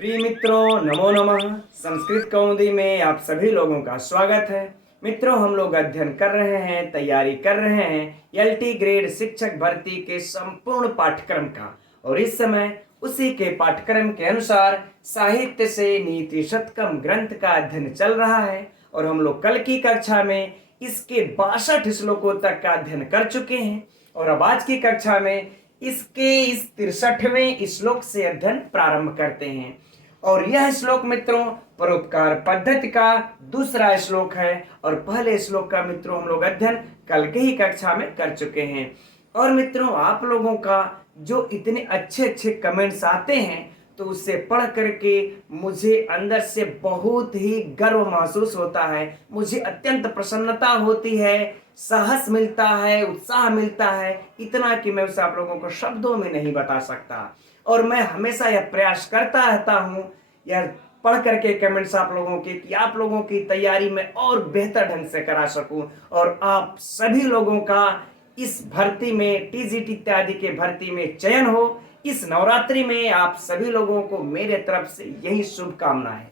प्रिय मित्रों, नमो नमः। संस्कृत कौमुदी में आप सभी लोगों का स्वागत है। मित्रों, हम लोग अध्ययन कर रहे हैं, तैयारी कर रहे हैं एलटी ग्रेड शिक्षक भर्ती के संपूर्ण पाठ्यक्रम का, और इस समय उसी के पाठ्यक्रम के अनुसार साहित्य से नीति शतकम ग्रंथ का अध्ययन चल रहा है। और हम लोग कल की कक्षा में इसके 62 श्लोकों तक का अध्ययन कर चुके हैं, और अब आज की कक्षा में इसके इस 63वें श्लोक से अध्ययन प्रारंभ करते हैं। और यह श्लोक मित्रों परोपकार पद्धति का दूसरा श्लोक है, और पहले श्लोक का मित्रों हम लोग अध्ययन कल की ही कक्षा में कर चुके हैं। और मित्रों, आप लोगों का जो इतने अच्छे अच्छे कमेंट्स आते हैं, तो उससे पढ़ करके मुझे अंदर से बहुत ही गर्व महसूस होता है। मुझे अत्यंत प्रसन्नता होती है, साहस मिलता है, उत्साह मिलता है, इतना कि मैं उसे आप लोगों को शब्दों में नहीं बता सकता। और मैं हमेशा यह प्रयास करता रहता हूँ, यह पढ़ करके कमेंट्स आप लोगों के, कि आप लोगों की तैयारी में और बेहतर ढंग से करा सकूं, और आप सभी लोगों का इस भर्ती में, टीजीटी इत्यादि के भर्ती में चयन हो। इस नवरात्रि में आप सभी लोगों को मेरे तरफ से यही शुभकामनाएं।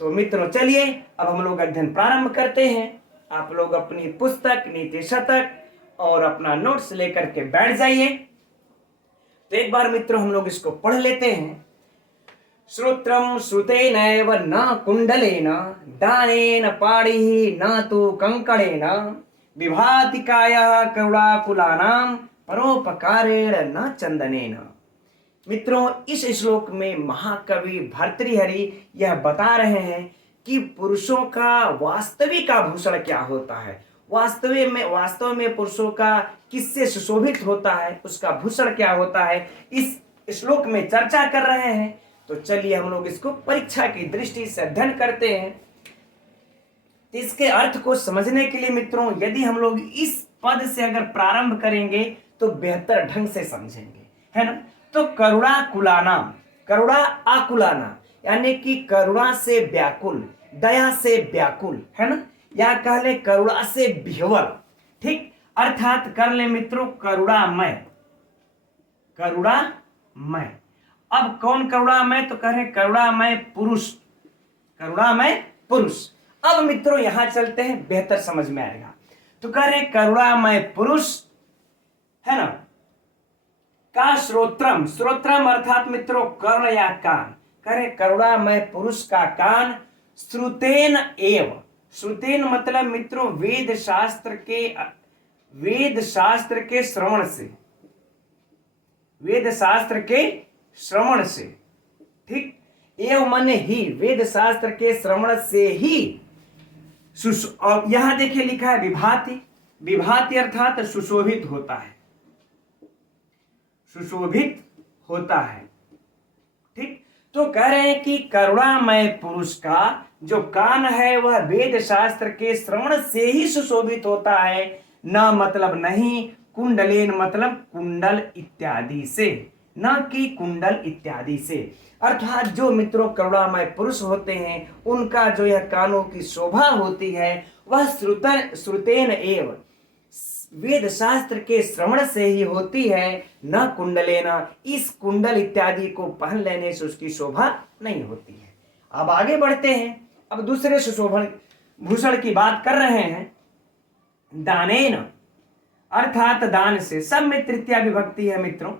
तो मित्रों, चलिए अब हम लोग अध्ययन प्रारंभ करते हैं। आप लोग अपनी पुस्तक, नीति शतक और अपना नोट्स लेकर के बैठ जाइए। तो एक बार मित्रों हम लोग इसको पढ़ लेते हैं। श्रोत्रम श्रुतेनैव न कुंडलेन दानेन पाणिः न तु कंकणेन विभाति कायः करुणाकुलानां परोपकारेण न चंदनेन। मित्रों, इस श्लोक में महाकवि भर्तृहरि यह बता रहे हैं कि पुरुषों का वास्तविक आभूषण क्या होता है, वास्तव में पुरुषों का किससे सुशोभित होता है, उसका भूषण क्या होता है, इस श्लोक में चर्चा कर रहे हैं। तो चलिए हम लोग इसको परीक्षा की दृष्टि से अध्ययन करते हैं। इसके अर्थ को समझने के लिए मित्रों, यदि हम लोग इस पद से अगर प्रारंभ करेंगे तो बेहतर ढंग से समझेंगे, है ना। तो करुणा कुलाना, करुणा आकुलाना, यानी कि करुणा से व्याकुल, दया से व्याकुल, है ना, या कह ले करुणा से विह्वल। ठीक, अर्थात कर ले मित्रों करुणामय, करुणामय। अब कौन करुणामय, तो कह रहे करुणामय पुरुष, करुणामय पुरुष। अब मित्रों यहां चलते हैं, बेहतर समझ में आएगा। तो कह रहे करुणामय पुरुष, है ना, का श्रोत्रम, श्रोत्रम अर्थात मित्रों कर्ण या कान, करे करुणामय पुरुष का कान, श्रुतेन एव, श्रुतेन मतलब मित्रों वेद शास्त्र के श्रवण से, वेद शास्त्र के श्रवण से। ठीक, एव माने ही, वेद शास्त्र के श्रवण से ही। और यहां देखिए लिखा है विभाति, विभाति अर्थात सुशोभित होता है, सुशोभित होता है। ठीक, तो कह रहे हैं कि करुणामय पुरुष का जो कान है वह वेद शास्त्र के श्रवण से ही सुशोभित होता है, न मतलब नहीं, कुंडलेन मतलब कुंडल इत्यादि से, न कि कुंडल इत्यादि से। अर्थात जो मित्रों करुणामय पुरुष होते हैं उनका जो यह कानों की शोभा होती है वह श्रुतेन एव, वेद शास्त्र के श्रवण से ही होती है, न कुंडलेना, इस कुंडल इत्यादि को पहन लेने से उसकी शोभा नहीं होती है। अब आगे बढ़ते हैं, अब दूसरे सुशोभन भूषण की बात कर रहे हैं। दानेन अर्थात दान से, सब में तृतीया विभक्ति है मित्रों,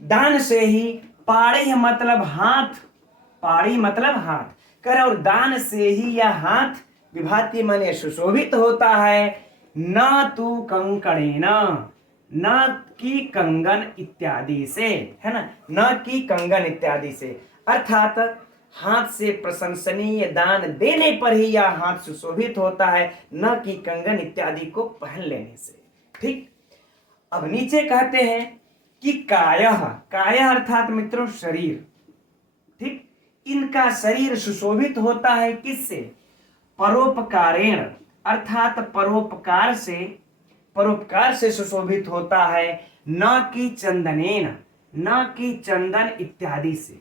दान से ही, पाड़ी मतलब हाथ, पाड़ी मतलब हाथ, कर और दान से ही यह हाथ विभाति माने सुशोभित होता है, न तू कंकणेन, न की कंगन इत्यादि से, है ना, न की कंगन इत्यादि से। अर्थात हाथ से प्रशंसनीय दान देने पर ही यह हाथ सुशोभित होता है, न कि कंगन इत्यादि को पहन लेने से। ठीक, अब नीचे कहते हैं कि कायः, कायः अर्थात मित्रों शरीर। ठीक, इनका शरीर सुशोभित होता है किससे, परोपकारेण अर्थात परोपकार से, परोपकार से सुशोभित होता है, न कि चंदनेन, न कि चंदन इत्यादि से।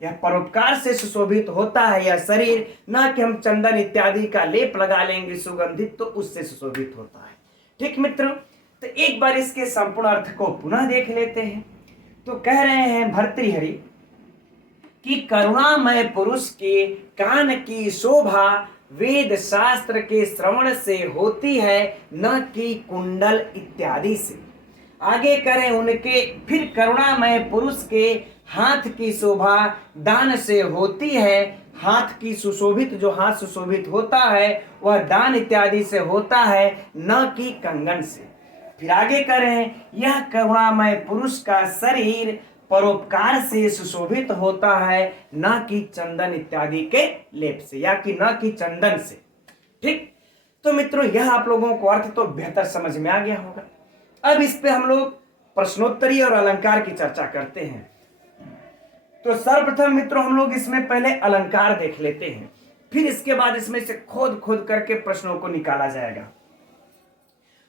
यह परोपकार से सुशोभित होता है यह शरीर, न कि हम चंदन इत्यादि का लेप लगा लेंगे सुगंधित तो उससे सुशोभित होता है। ठीक मित्रों, तो एक बार इसके संपूर्ण अर्थ को पुनः देख लेते हैं। तो कह रहे हैं भर्तृहरि कि करुणामय पुरुष के कान की शोभा वेद शास्त्र के श्रवण से होती है, न कि कुंडल इत्यादि से। आगे करें उनके, फिर करुणामय पुरुष के हाथ की शोभा दान से होती है। हाथ की सुशोभित, जो हाथ सुशोभित होता है वह दान इत्यादि से होता है, न कि कंगन से। फिर आगे करें, यह करुणामय पुरुष का शरीर परोपकार से सुशोभित होता है, न कि चंदन इत्यादि के लेप से, या कि न कि चंदन से। ठीक, तो मित्रों यह आप लोगों को अर्थ तो बेहतर समझ में आ गया होगा। अब इस पे हम लोग प्रश्नोत्तरी और अलंकार की चर्चा करते हैं। तो सर्वप्रथम मित्रों हम लोग इसमें पहले अलंकार देख लेते हैं, फिर इसके बाद इसमें से खोद खोद करके प्रश्नों को निकाला जाएगा।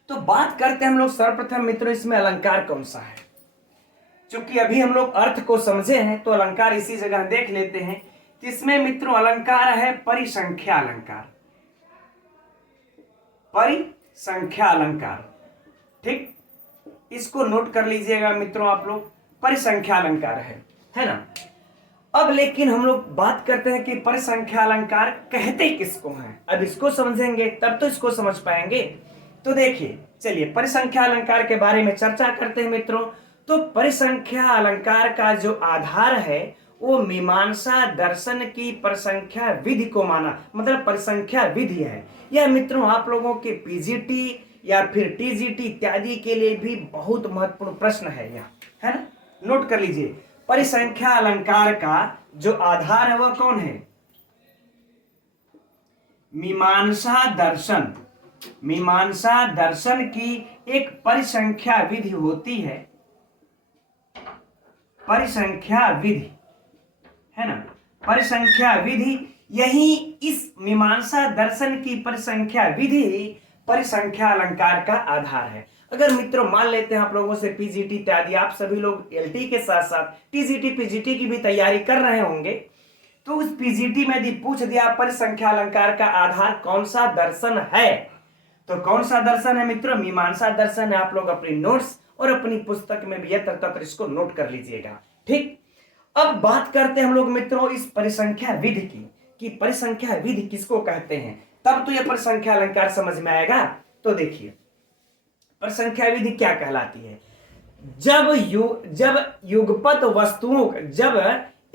तो बात करते हैं हम लोग सर्वप्रथम मित्रों इसमें अलंकार कौन सा है। क्योंकि अभी हम लोग अर्थ को समझे हैं तो अलंकार इसी जगह देख लेते हैं। इसमें मित्रों अलंकार है परिसंख्या अलंकार। परिसंख्या अलंकार, ठीक, इसको नोट कर लीजिएगा मित्रों आप लोग, परिसंख्या अलंकार है ना। अब लेकिन हम लोग बात करते हैं कि परिसंख्या अलंकार कहते किसको हैं। अब इसको समझेंगे तब तो इसको समझ पाएंगे। तो देखिए, चलिए परिसंख्या अलंकार के बारे में चर्चा करते हैं मित्रों। तो परिसंख्या अलंकार का जो आधार है वो मीमांसा दर्शन की परिसंख्या विधि को माना, मतलब परिसंख्या विधि है। यह मित्रों आप लोगों के पीजीटी या फिर टीजीटी इत्यादि के लिए भी बहुत महत्वपूर्ण प्रश्न है यह, है ना। नोट कर लीजिए, परिसंख्या अलंकार का जो आधार है वह कौन है? मीमांसा दर्शन। मीमांसा दर्शन की एक परिसंख्या विधि होती है, परिसंख्या विधि, है ना। परिसंख्या विधि, यही इस मीमांसा दर्शन की परिसंख्या विधि परिसंख्या अलंकार का आधार है। अगर मित्रों मान लेते हैं आप लोगों से पीजीटी इत्यादि, आप सभी लोग एलटी के साथ साथ टीजीटी पीजीटी की भी तैयारी कर रहे होंगे, तो उस पीजीटी में यदि पूछ दिया परिसंख्या अलंकार का आधार कौन सा दर्शन है, तो कौन सा दर्शन है मित्रों? मीमांसा दर्शन है। आप लोग अपनी नोट्स और अपनी पुस्तक में भी यत्र तत्र इसको नोट कर लीजिएगा, ठीक। अब बात करते हैं हम लोग मित्रों इस परिसंख्या विधि की, कि परिसंख्या विधि किसको कहते हैं, तब तो यह परिसंख्या अलंकार समझ में आएगा। तो देखिए परिसंख्या विधि क्या कहलाती है। जब युगपत वस्तुओं, जब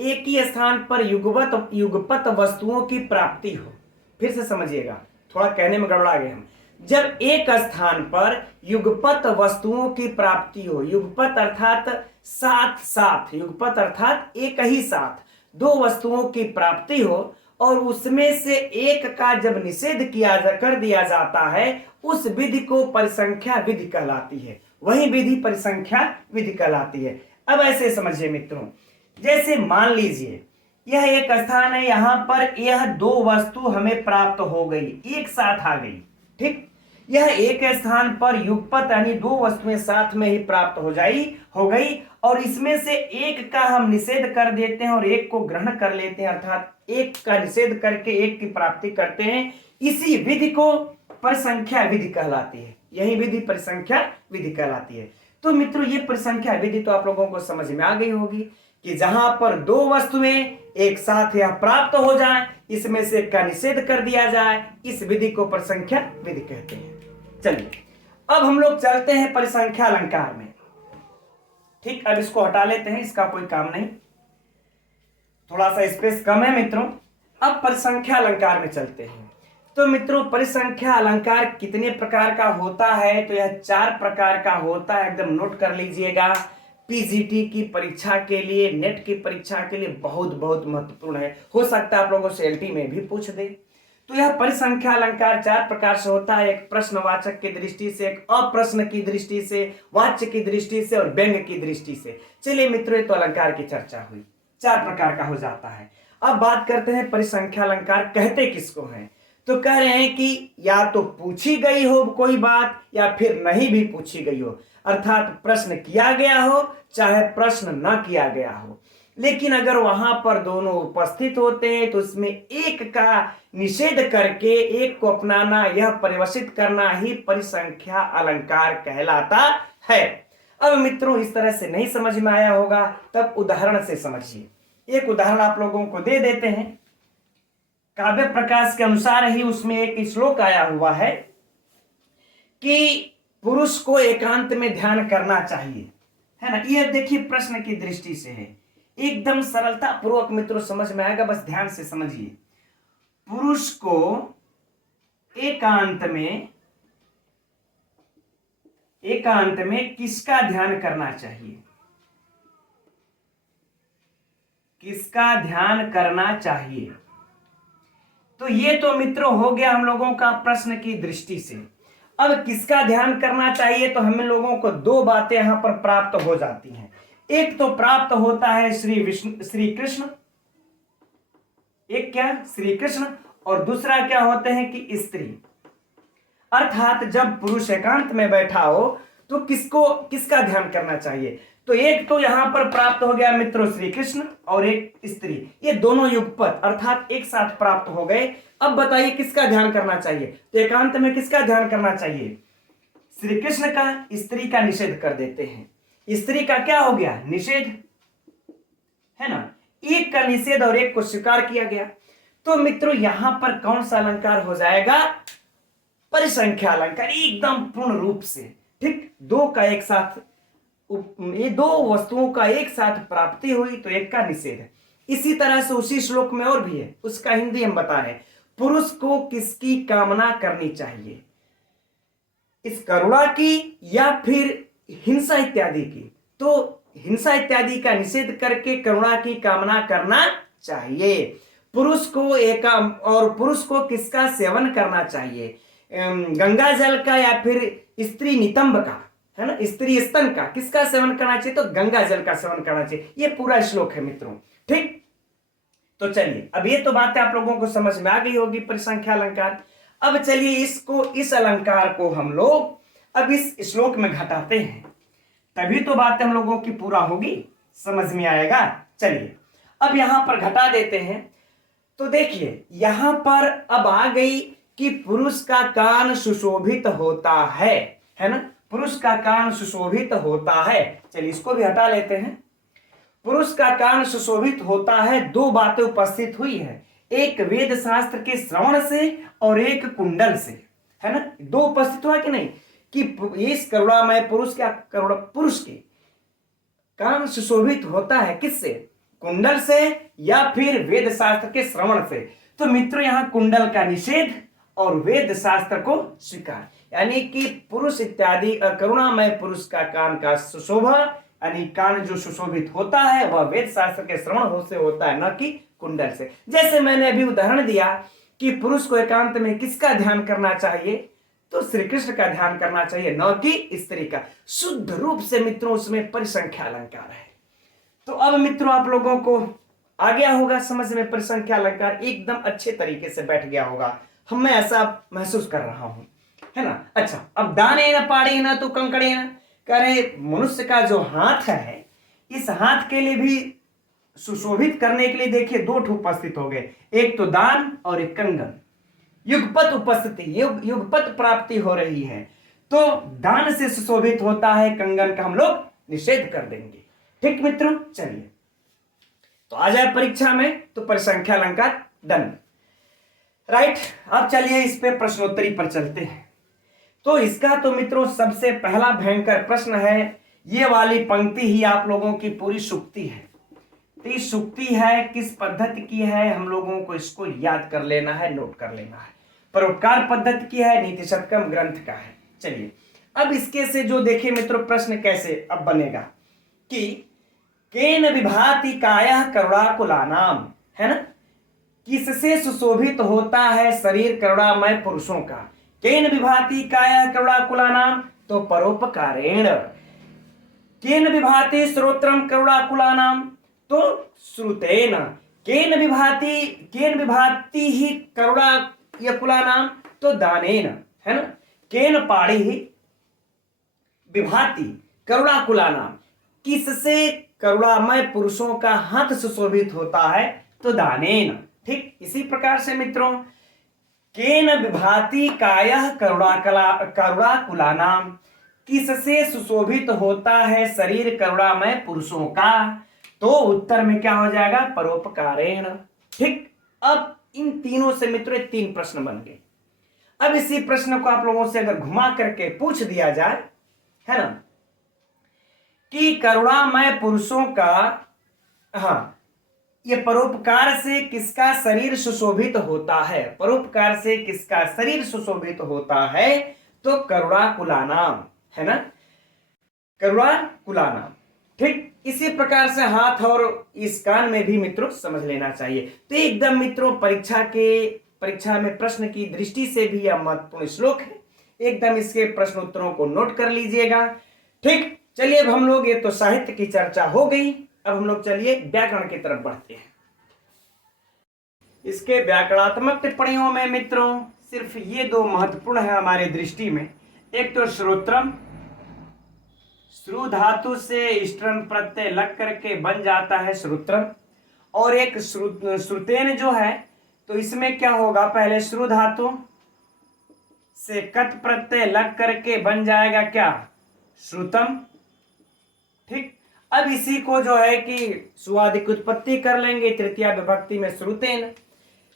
एक ही स्थान पर युगपत वस्तुओं की प्राप्ति हो। फिर से समझिएगा, थोड़ा कहने में गड़बड़ा गए हम। जब एक स्थान पर युगपत वस्तुओं की प्राप्ति हो, युगपत अर्थात साथ साथ, युगपत अर्थात एक ही साथ दो वस्तुओं की प्राप्ति हो, और उसमें से एक का जब निषेध कर दिया जाता है, उस विधि को परिसंख्या विधि कहलाती है। वही विधि परिसंख्या विधि कहलाती है। अब ऐसे समझिए मित्रों, जैसे मान लीजिए यह एक स्थान है, यहां पर यह दो वस्तु हमें प्राप्त हो गई, एक साथ आ गई, ठीक। यह एक स्थान पर युगपत यानी दो वस्तुएं साथ में ही प्राप्त हो गई, और इसमें से एक का हम निषेध कर देते हैं और एक को ग्रहण कर लेते हैं, अर्थात एक का निषेध करके एक की प्राप्ति करते हैं। इसी विधि को परिसंख्या विधि कहलाती है। यही विधि परिसंख्या विधि कहलाती है। तो मित्रों ये परिसंख्या विधि तो आप लोगों को समझ में आ गई होगी कि जहां पर दो वस्तुएं एक साथ या प्राप्त हो जाएं, इसमें से एक का निषेध कर दिया जाए, इस विधि को परिसंख्या विधि कहते हैं। चलिए अब हम लोग चलते हैं परिसंख्या अलंकार में, ठीक। अब इसको हटा लेते हैं, इसका कोई काम नहीं, थोड़ा सा स्पेस कम है मित्रों। अब परिसंख्या अलंकार में चलते हैं। तो मित्रों परिसंख्या अलंकार कितने प्रकार का होता है? तो यह 4 प्रकार का होता है, एकदम नोट कर लीजिएगा। पीजीटी की परीक्षा के लिए, नेट की परीक्षा के लिए बहुत बहुत महत्वपूर्ण है। हो सकता है आप लोगों से एलटी में भी पूछ दे। तो यह परिसंख्या अलंकार 4 प्रकार से होता है। एक प्रश्नवाचक की दृष्टि से, एक अप्रश्न की दृष्टि से, वाच्य की दृष्टि से और व्यंग्य की दृष्टि से। चलिए मित्रों ये तो अलंकार की चर्चा हुई, 4 प्रकार का हो जाता है। अब बात करते हैं परिसंख्या अलंकार कहते किसको हैं। तो कह रहे हैं कि या तो पूछी गई हो कोई बात या फिर नहीं भी पूछी गई हो, अर्थात प्रश्न किया गया हो चाहे प्रश्न न किया गया हो, लेकिन अगर वहां पर दोनों उपस्थित होते हैं तो उसमें एक का निषेध करके एक को अपनाना, यह परिभाषित करना ही परिसंख्या अलंकार कहलाता है। अब मित्रों इस तरह से नहीं समझ में आया होगा, तब उदाहरण से समझिए। एक उदाहरण आप लोगों को दे देते हैं। काव्य प्रकाश के अनुसार ही उसमें एक श्लोक आया हुआ है कि पुरुष को एकांत में ध्यान करना चाहिए, है ना। यह देखिए प्रश्न की दृष्टि से है, एकदम सरलता पूर्वक मित्रों समझ में आएगा, बस ध्यान से समझिए। पुरुष को एकांत में किसका ध्यान करना चाहिए, किसका ध्यान करना चाहिए। तो ये तो मित्रों हो गया हम लोगों का प्रश्न की दृष्टि से। अब किसका ध्यान करना चाहिए, तो हम लोगों को दो बातें यहां पर प्राप्त हो जाती हैं। एक तो प्राप्त होता है श्री कृष्ण, एक क्या श्री कृष्ण, और दूसरा क्या होते हैं कि स्त्री। अर्थात जब पुरुष एकांत में बैठा हो तो किसका ध्यान करना चाहिए। तो एक तो यहां पर प्राप्त हो गया मित्रों श्री कृष्ण और एक स्त्री, ये दोनों युगपत अर्थात एक साथ प्राप्त हो गए। अब बताइए किसका ध्यान करना चाहिए, तो एकांत में किसका ध्यान करना चाहिए, श्री कृष्ण का। स्त्री का निषेध कर देते हैं, स्त्री का क्या हो गया, निषेध, है ना। एक का निषेध और एक को स्वीकार किया गया। तो मित्रों यहां पर कौन सा अलंकार हो जाएगा, परिसंख्या अलंकार, एकदम पूर्ण रूप से। ठीक, दो का एक साथ, ये दो वस्तुओं का एक साथ प्राप्ति हुई तो एक का निषेध है। इसी तरह से उसी श्लोक में और भी है, उसका हिंदी हम बता रहे हैं। पुरुष को किसकी कामना करनी चाहिए, इस करुणा की या फिर हिंसा इत्यादि की। तो हिंसा इत्यादि का निषेध करके करुणा की कामना करना चाहिए। पुरुष को किसका सेवन करना चाहिए, गंगा जल का या फिर स्त्री नितंब का, है ना, स्त्री स्तन का, किसका सेवन करना चाहिए, तो गंगा जल का सेवन करना चाहिए। ये पूरा श्लोक है मित्रों। ठीक, तो चलिए अब ये तो बातें आप लोगों को समझ में आ गई होगी, परिसंख्या अलंकार। अब चलिए इस अलंकार को हम लोग अब इस श्लोक में घटाते हैं, तभी तो बात हम लोगों की पूरा होगी, समझ में आएगा। चलिए अब यहां पर घटा देते हैं। तो देखिए यहां पर अब आ गई कि पुरुष का कान सुशोभित होता है ना, पुरुष का कान सुशोभित होता है। चलिए इसको भी हटा लेते हैं। पुरुष का कान सुशोभित होता है, दो बातें उपस्थित हुई है, एक वेद शास्त्र के श्रवण से और एक कुंडल से, है ना। दो उपस्थित हुआ कि नहीं, कि इस करुणामय पुरुष के कान सुशोभित होता है, किससे, कुंडल से या फिर वेद शास्त्र के श्रवण से। तो मित्रों यहां कुंडल का निषेध और वेद शास्त्र को स्वीकार, यानी कि पुरुष इत्यादि करुणामय पुरुष का कान का सुशोभा, यानी कान जो सुशोभित होता है वह वेद शास्त्र के श्रवण से होता है, न कि कुंडल से। जैसे मैंने अभी उदाहरण दिया कि पुरुष को एकांत में किसका ध्यान करना चाहिए, तो श्री कृष्ण का ध्यान करना चाहिए, न कि स्त्री का। शुद्ध रूप से मित्रों उसमें परिसंख्या अलंकार है। तो अब मित्रों आप लोगों को आ गया होगा समझ में, परिसंख्या अलंकार एकदम अच्छे तरीके से बैठ गया होगा, मैं ऐसा महसूस कर रहा हूं, है ना। अच्छा, अब दाने न पाड़े न तो कंकड़े न, करे मनुष्य का जो हाथ है, इस हाथ के लिए भी सुशोभित करने के लिए देखिए दो ठो उपस्थित हो गए, एक तो दान और एक कंगन, युगपत उपस्थिति, युगपत प्राप्ति हो रही है। तो दान से सुशोभित होता है, कंगन का हम लोग निषेध कर देंगे। ठीक मित्रों, चलिए तो आ जाए परीक्षा में, तो परिसंख्या अलंकार डन, राइट। अब चलिए इस पे प्रश्नोत्तरी पर चलते हैं। तो इसका तो मित्रों सबसे पहला भयंकर प्रश्न है, ये वाली पंक्ति ही आप लोगों की पूरी सुक्ति है। तो ये सुक्ति है, किस पद्धति की है, हम लोगों को इसको याद कर लेना है, नोट कर लेना है। परोपकार पद्धति की है, नीति शतकम ग्रंथ का है। चलिए अब इसके से जो देखिए मित्रों प्रश्न कैसे अब बनेगा कि केन विभाति काया करुणाकुलानाम, है ना, किससे सुशोभित होता है शरीर करुणामय पुरुषों का। केन विभाति काया करुणाकुलानाम, तो परोपकारेण। केन विभाति श्रोत्रम करुणाकुलानाम, तो श्रुतेन। केन विभाति ही करुणाकुलानाम, तो दानेन, है ना। केन पाणि ही विभाति करुणाकुलानाम, किससे करुणामय पुरुषों का हाथ सुशोभित होता है, तो दानेन। ठीक इसी प्रकार से मित्रों केन विभाति कायः करुणाकुलानाम, किससे सुशोभित होता है शरीर करुणामय पुरुषों का, तो उत्तर में क्या हो जाएगा, परोपकारेण। ठीक, अब इन तीनों से मित्रों 3 प्रश्न बन गए। अब इसी प्रश्न को आप लोगों से अगर घुमा करके पूछ दिया जाए, है ना, कि करुणामय पुरुषों का, हाँ, ये परोपकार से किसका शरीर सुशोभित होता है, परोपकार से किसका शरीर सुशोभित होता है, तो करुणाकुलानाम, है ना, करुणाकुलानाम। ठीक, इसी प्रकार से हाथ और इस कान में भी मित्रों समझ लेना चाहिए। तो एकदम मित्रों परीक्षा में प्रश्न की दृष्टि से भी यह महत्वपूर्ण श्लोक है, एकदम इसके प्रश्न उत्तरों को नोट कर लीजिएगा। ठीक, चलिए अब हम लोग, ये तो साहित्य की चर्चा हो गई, अब हम लोग चलिए व्याकरण की तरफ बढ़ते हैं। इसके व्याकरणात्मक टिप्पणियों में मित्रों सिर्फ ये 2 महत्वपूर्ण है हमारे दृष्टि में। एक तो श्रोत्रम, श्रु धातु से स्त्रम प्रत्यय लग करके बन जाता है श्रुत्रम, और एक श्रुतेन जो है, तो इसमें क्या होगा, पहले श्रु धातु से कट प्रत्यय लग करके बन जाएगा क्या, श्रुतम। ठीक, अब इसी को जो है कि सुआदि की उत्पत्ति कर लेंगे तृतीया विभक्ति में श्रुतेन।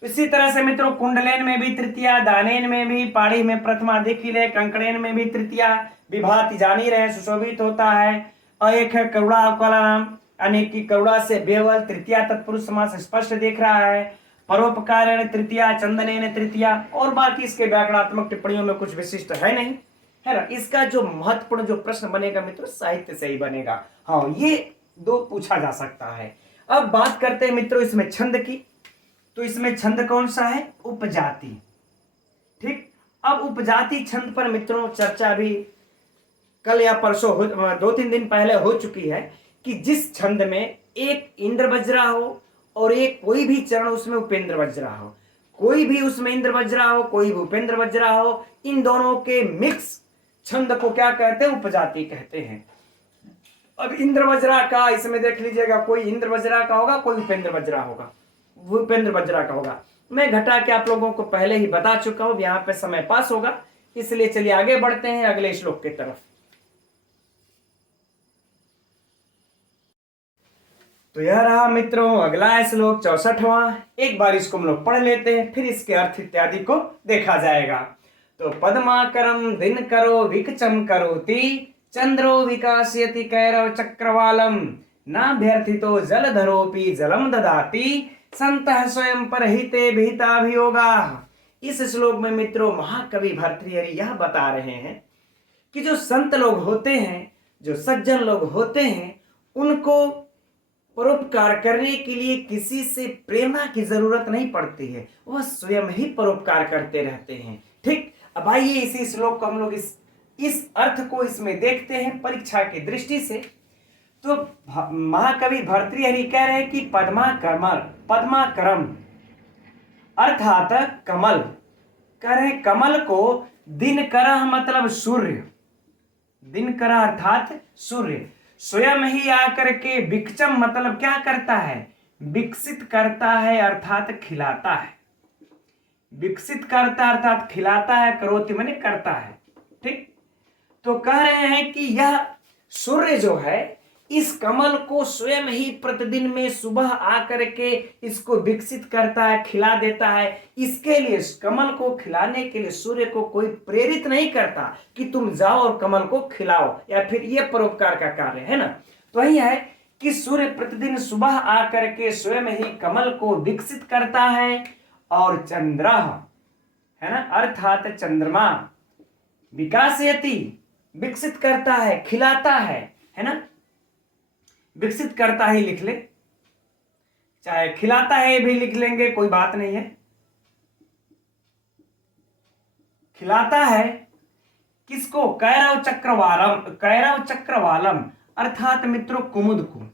इसी तरह से मित्रों कुंडलेन में भी तृतीया, दानेन में भी, पाड़ी में प्रथमा दिखिले, कंकड़ेन में भी तृतीया, विभाति जानी रहे सुशोभित होता है। और एक है करुणाकुलानाम, अनेक की करुणा से बेवल, तृतीया तत्पुरुष समास स्पष्ट दिख रहा है। परोपकारेण तृतीया, चंदनेन तृतीया, और बाकी इसके व्याकरणात्मक टिप्पणियों में कुछ विशिष्ट है नहीं, है ना। इसका जो महत्वपूर्ण जो प्रश्न बनेगा मित्रों साहित्य से ही बनेगा। हाँ, ये 2 पूछा जा सकता है। अब बात करते हैं मित्रों इसमें छंद की, तो इसमें छंद कौन सा है, उपजाति। ठीक, अब उपजाति छंद पर मित्रों चर्चा भी कल या परसों 2-3 दिन पहले हो चुकी है, कि जिस छंद में एक इंद्र बज्रा हो और एक कोई भी चरण उसमें उपेंद्र बज्रा हो, कोई भी उसमें इंद्र बज्रा हो, कोई भी उपेंद्र बज्रा हो, इन दोनों के मिक्स छंद को क्या कहते हैं, उपजाति कहते हैं। अब इंद्र बज्रा का इसमें देख लीजिएगा, कोई इंद्र बज्रा का होगा, कोई उपेंद्र बज्रा होगा, भूपेंद्र बज्रा का होगा। मैं घटा के आप लोगों को पहले ही बता चुका हूं, यहां पे समय पास होगा, इसलिए चलिए आगे बढ़ते हैं अगले श्लोक की तरफ। तो यह रहा मित्रों अगला श्लोक 64वां। एक बार इसको हम लोग पढ़ लेते हैं, फिर इसके अर्थ इत्यादि को देखा जाएगा। तो पद्माकरम दिन करो विकचम करोति, चंद्रो विकासयति कैरव चक्रवालम, नाभ्यर्थितो जलधरोपि जलम ददाति, संतः स्वयं परहिते विहिताभियोगा। इस श्लोक में मित्रों महाकवि भर्तृहरि यह बता रहे हैं कि जो संत लोग होते हैं, जो सज्जन लोग होते हैं, उनको परोपकार करने के लिए किसी से प्रेरणा की जरूरत नहीं पड़ती है, वह स्वयं ही परोपकार करते रहते हैं। ठीक, अब आइए इसी श्लोक को हम लोग इस अर्थ को इसमें देखते हैं परीक्षा की दृष्टि से। तो महाकवि भर्तृहरि कह रहे हैं कि पद्माकरम अर्थात कमल, कह रहे कमल को दिनकर मतलब सूर्य, दिनकर अर्थात सूर्य स्वयं ही आकर के विकचम मतलब क्या करता है, विकसित करता है अर्थात खिलाता है, विकसित करता अर्थात खिलाता है, करोति माने करता है। ठीक, तो कह रहे हैं कि यह सूर्य जो है इस कमल को स्वयं ही प्रतिदिन में सुबह आकर के इसको विकसित करता है, खिला देता है। इसके लिए कमल को खिलाने के लिए सूर्य को कोई प्रेरित नहीं करता कि तुम जाओ और कमल को खिलाओ, या फिर ये परोपकार का कार्य है ना। तो यही है कि सूर्य प्रतिदिन सुबह आकर के स्वयं ही कमल को विकसित करता है, और चंद्र है ना अर्थात चंद्रमा विकासयति विकसित करता है, खिलाता है ना, विकसित करता ही लिख ले, चाहे खिलाता है भी लिख लेंगे, कोई बात नहीं है। खिलाता है किसको, कैरव चक्रवालम अर्थात मित्रों कुमुद को,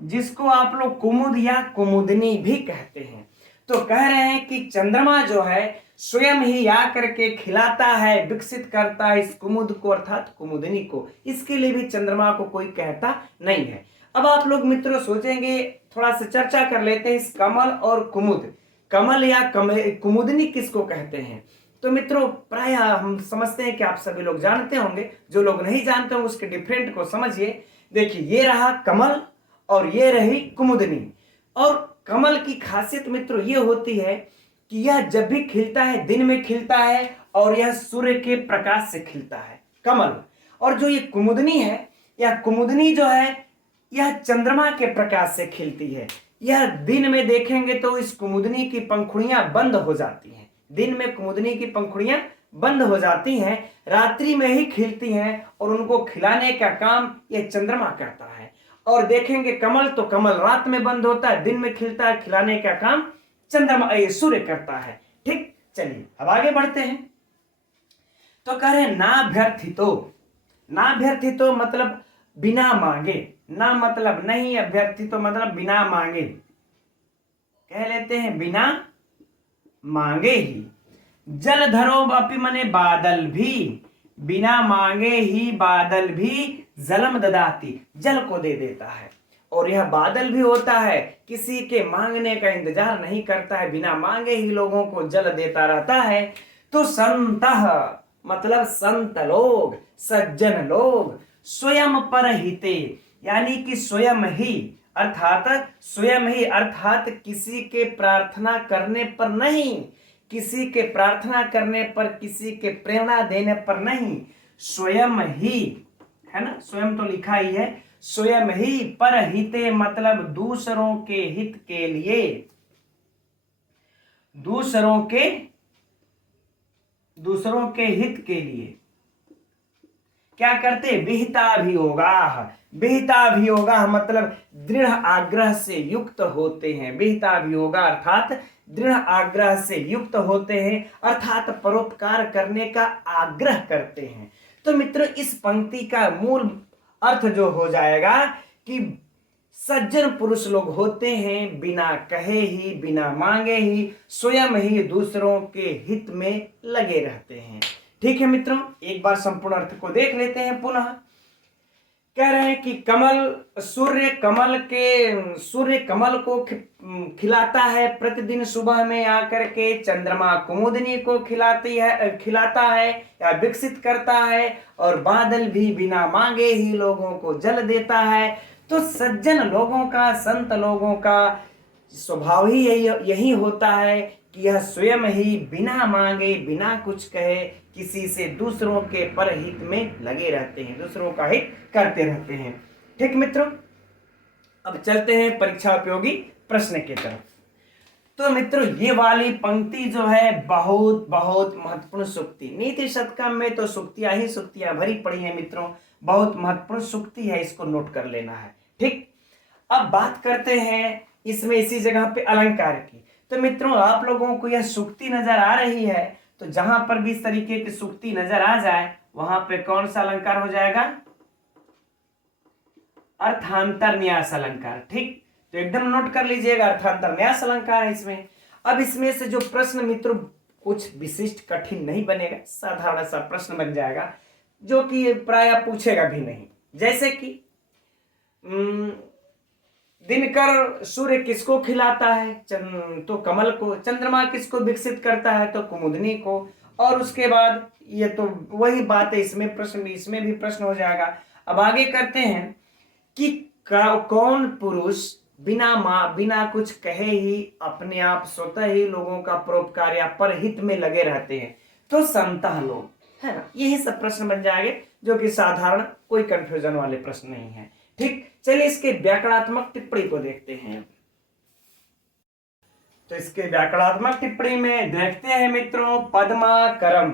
जिसको आप लोग कुमुद या कुमुदनी भी कहते हैं। तो कह रहे हैं कि चंद्रमा जो है स्वयं ही आकर के खिलाता है, विकसित करता है इस कुमुद को अर्थात कुमुदनी को, इसके लिए भी चंद्रमा को कोई कहता नहीं है। अब आप लोग मित्रों सोचेंगे, थोड़ा सा चर्चा कर लेते हैं इस कमल और कुमुद, कमल या कुमुदनी किसको कहते हैं। तो मित्रों प्राय हम समझते हैं कि आप सभी लोग जानते होंगे, जो लोग नहीं जानते होंगे उसके डिफरेंट को समझिए। देखिए ये रहा कमल और ये रही कुमुदनी। और कमल की खासियत मित्रों ये होती है कि यह जब भी खिलता है दिन में खिलता है और यह सूर्य के प्रकाश से खिलता है कमल। और जो ये कुमुदनी है, यह कुमुदनी जो है यह चंद्रमा के प्रकाश से खिलती है। यह दिन में देखेंगे तो इस कुमुदनी की पंखुड़ियां बंद हो जाती हैं, दिन में कुमुदनी की पंखुड़ियां बंद हो जाती हैं, रात्रि में ही खिलती हैं और उनको खिलाने का काम यह चंद्रमा करता है। और देखेंगे कमल तो कमल रात में बंद होता है, दिन में खिलता है, खिलाने का काम चंद्रमा सूर्य करता है। ठीक, चलिए अब आगे बढ़ते हैं। तो कह रहे नाभ्यर्थितो, नाभ्यर्थितो मतलब बिना मांगे, ना मतलब नहीं, अभ्यर्थितो मतलब बिना मांगे, कह लेते हैं बिना मांगे ही। जलधरो अपि मने बादल भी, बिना मांगे ही बादल भी जलम ददाती, जल को दे देता है। और यह बादल भी होता है, किसी के मांगने का इंतजार नहीं करता है, बिना मांगे ही लोगों को जल देता रहता है। तो संतः मतलब संत लोग, सज्जन लोग, स्वयं परहिते यानी कि स्वयं ही, अर्थात स्वयं ही अर्थात किसी के प्रार्थना करने पर नहीं, किसी के प्रार्थना करने पर, किसी के प्रेरणा देने पर नहीं, स्वयं ही, है ना, स्वयं तो लिखा ही है, स्वयं ही परहिते मतलब दूसरों के हित के लिए, दूसरों के हित के लिए क्या करते, विहिताभियोगा, विहिताभियोगा मतलब दृढ़ आग्रह से युक्त होते हैं, विहिताभियोगा अर्थात दृढ़ आग्रह से युक्त होते हैं, अर्थात परोपकार करने का आग्रह करते हैं। तो मित्रों इस पंक्ति का मूल अर्थ जो हो जाएगा कि सज्जन पुरुष लोग होते हैं बिना कहे ही, बिना मांगे ही, स्वयं ही दूसरों के हित में लगे रहते हैं। ठीक है मित्रों, एक बार संपूर्ण अर्थ को देख लेते हैं पुनः। कह रहे हैं कि सूर्य कमल को खिलाता है प्रतिदिन सुबह में आकर के, चंद्रमा कुमुदनी को खिलाता है या विकसित करता है, और बादल भी बिना मांगे ही लोगों को जल देता है। तो सज्जन लोगों का, संत लोगों का स्वभाव ही यही होता है कि यह स्वयं ही बिना मांगे, बिना कुछ कहे, किसी से दूसरों के परहित में लगे रहते हैं, दूसरों का हित करते रहते हैं। ठीक मित्रों, अब चलते हैं परीक्षा उपयोगी प्रश्न की तरफ। तो मित्रों ये वाली पंक्ति जो है बहुत बहुत महत्वपूर्ण सूक्ति, नीति शतकम में तो सूक्तियां ही सूक्तियां भरी पड़ी हैं मित्रों, बहुत महत्वपूर्ण सूक्ति है, इसको नोट कर लेना है। ठीक, अब बात करते हैं इसमें इसी जगह पे अलंकार की। तो मित्रों आप लोगों को यह सूक्ति नजर आ रही है, तो जहां पर भी इस तरीके की सूक्ति नजर आ जाए वहां पे कौन सा अलंकार हो जाएगा, अर्थांतर न्यास अलंकार। ठीक, तो एकदम नोट कर लीजिएगा, अर्थांतर न्यास अलंकार है इसमें। अब इसमें से जो प्रश्न मित्रों कुछ विशिष्ट कठिन नहीं बनेगा, साधारण सा प्रश्न बन जाएगा जो कि प्राय पूछेगा भी नहीं। जैसे कि दिनकर सूर्य किसको खिलाता है, तो कमल को, चंद्रमा किसको विकसित करता है, तो कुमुदनी को, और उसके बाद ये तो वही बात है, इसमें भी प्रश्न हो जाएगा। अब आगे करते हैं कि कौन पुरुष बिना कुछ कहे ही अपने आप स्वतः ही लोगों का परोपकार या परहित में लगे रहते हैं, तो संतः लोग, है ना, यही सब प्रश्न बन जाएंगे जो कि साधारण, कोई कंफ्यूजन वाले प्रश्न नहीं है। ठीक, चलिए इसके व्याकरणात्मक टिप्पणी को देखते हैं। तो इसके व्याकरणात्मक टिप्पणी में देखते हैं मित्रों, पद्माकरम,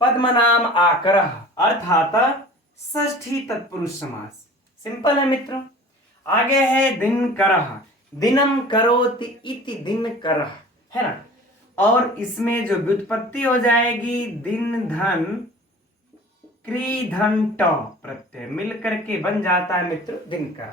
पद्म नाम आकरः अर्थात षष्ठी तत्पुरुष समास। सिंपल है मित्रों। आगे है दिनकरः, दिनम करोति इति दिनकरः, है ना, और इसमें जो व्युत्पत्ति हो जाएगी दिन धन क्री धन ट प्रत्यय मिलकर के बन जाता है मित्र दिनकर।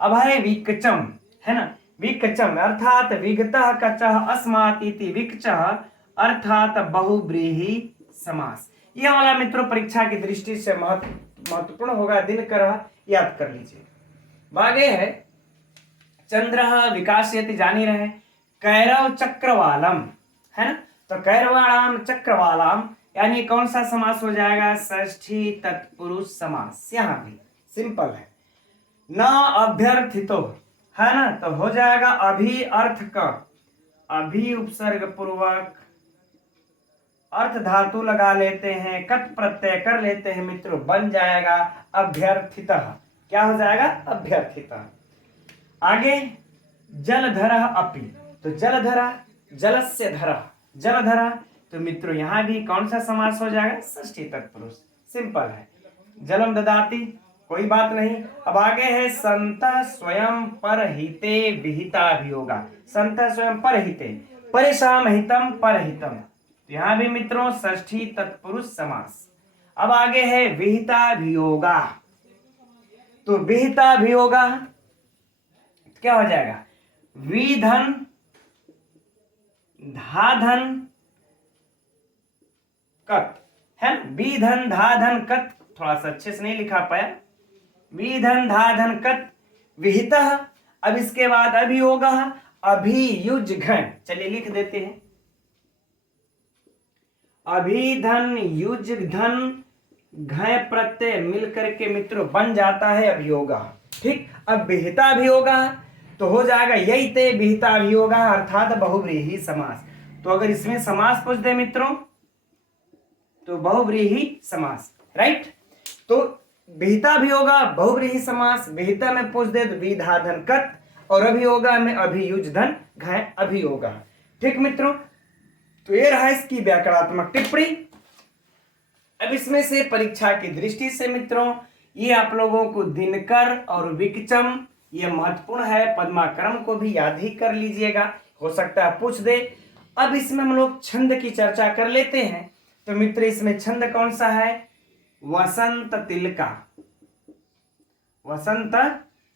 अब है विकचम, है ना, विकचम अर्थात विगतः कचः अस्मात् इति विकचः अर्थात बहुव्रीहि समास। यह वाला मित्रों परीक्षा की दृष्टि से महत्वपूर्ण होगा, दिनकर याद कर लीजिए। आगे है चंद्रः विकासयति, जान ही रहे, कैरव चक्रवालम, है ना, तो कैरवाणाम चक्रवालाम यानी कौन सा समास हो जाएगा, षष्ठी तत्पुरुष समास। यहां भी सिंपल है, न अभ्यर्थितो, है ना, तो हो जाएगा अभी अर्थ का, अभी उपसर्ग पूर्वक अर्थ धातु लगा लेते हैं, कट प्रत्यय कर लेते हैं मित्रों, बन जाएगा अभ्यर्थितः। क्या हो जाएगा? अभ्यर्थितः। आगे जलधरः अपि, तो जलधरा, जलस्य धरा, जलधरा, तो मित्रों यहां भी कौन सा समास हो जाएगा? षष्ठी तत्पुरुष, सिंपल है। जलम ददाति, कोई बात नहीं। अब आगे है संत स्वयं परहिते विहिताभियोगा, संत स्वयं परहिते, परेशान हितम परहितम, तो यहां भी मित्रों षष्ठी तत्पुरुष समास। अब आगे है विहिताभियोगा, तो विहिताभियोगा क्या हो जाएगा? विधन धाधन कत, है ना, विधन धाधन कत, थोड़ा सा अच्छे से नहीं लिखा पाया, विधन धाधन कत विहितः। अब इसके बाद अभियोगा, अभियुज घन, चलिए लिख देते हैं, अभिधन युज धन घय प्रत्यय मिलकर के मित्रों बन जाता है अभियोगा। ठीक, अब विहिता अभियोगा तो हो जाएगा यही ते विहिता अभियोगा, अर्थात बहुव्रीहि समास। तो अगर इसमें समास पूछ दे मित्रों तो बहुव्रीहि समास, राइट। तो विहिता अभियोगा बहुव्रीहि समास, विहिता में पूछ दे तो विधाधन कत, और अभियोगा में अभियुज धन घय अभियोगा। ठीक मित्रों, तो ये रहा इसकी व्याकरणात्मक टिप्पणी। अब इसमें से परीक्षा की दृष्टि से मित्रों ये आप लोगों को दिनकर और विकचम ये महत्वपूर्ण है, पद्माक्रम को भी याद ही कर लीजिएगा, हो सकता है पूछ दे। अब इसमें हम लोग छंद की चर्चा कर लेते हैं। तो मित्र इसमें छंद कौन सा है? वसंत तिलका, वसंत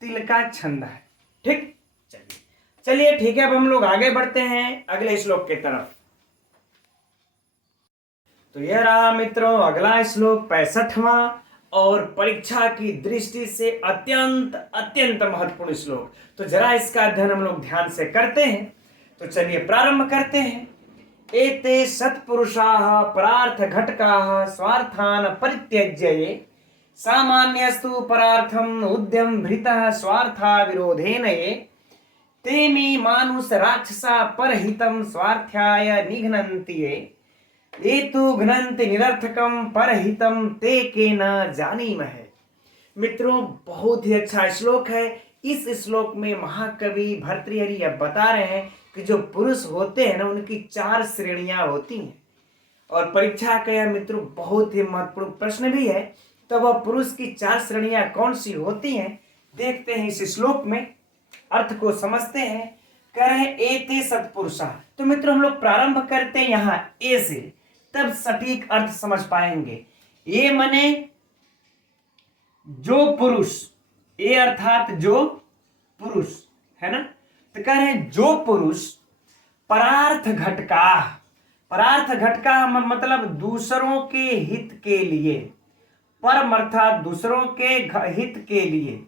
तिलका छंद है। ठीक, चलिए ठीक है, अब हम लोग आगे बढ़ते हैं अगले श्लोक की तरफ। तो यह रहा मित्रों अगला श्लोक 65वां, और परीक्षा की दृष्टि से अत्यंत अत्यंत महत्वपूर्ण श्लोक। तो जरा इसका अध्ययन हम लोग ध्यान से करते हैं। तो चलिए प्रारंभ करते हैं। एते सत्पुरुषाः परार्थ घटकाः स्वार्थान् परित्यज्य ये सामान्यस्तु परार्थम उद्यम भृतः स्वार्था विरोधेन ये तेमी मानुष राक्षसा परहितम स्वार्थाय निघ्नन्ति ये तो घ्नन्ति निरर्थकम परहितम ते के न जानीमहे। मित्रों बहुत ही अच्छा श्लोक है। इस श्लोक में महाकवि भर्तृहरि यह बता रहे हैं कि जो पुरुष होते हैं ना उनकी 4 श्रेणियां होती हैं, और परीक्षा का यह मित्रों बहुत ही महत्वपूर्ण प्रश्न भी है। तो वह पुरुष की 4 श्रेणियां कौन सी होती हैं देखते हैं इस श्लोक में, अर्थ को समझते हैं। कह रहे हैं एते सत्पुरुषा, तो मित्रों हम लोग प्रारंभ करते हैं यहाँ ए से, तब सटीक अर्थ समझ पाएंगे। ये माने जो पुरुष, ये अर्थात जो पुरुष है ना, तो कह रहे हैं जो पुरुष परार्थ घटका, परार्थ घटका मतलब दूसरों के हित के लिए, परम अर्थात दूसरों के हित के लिए,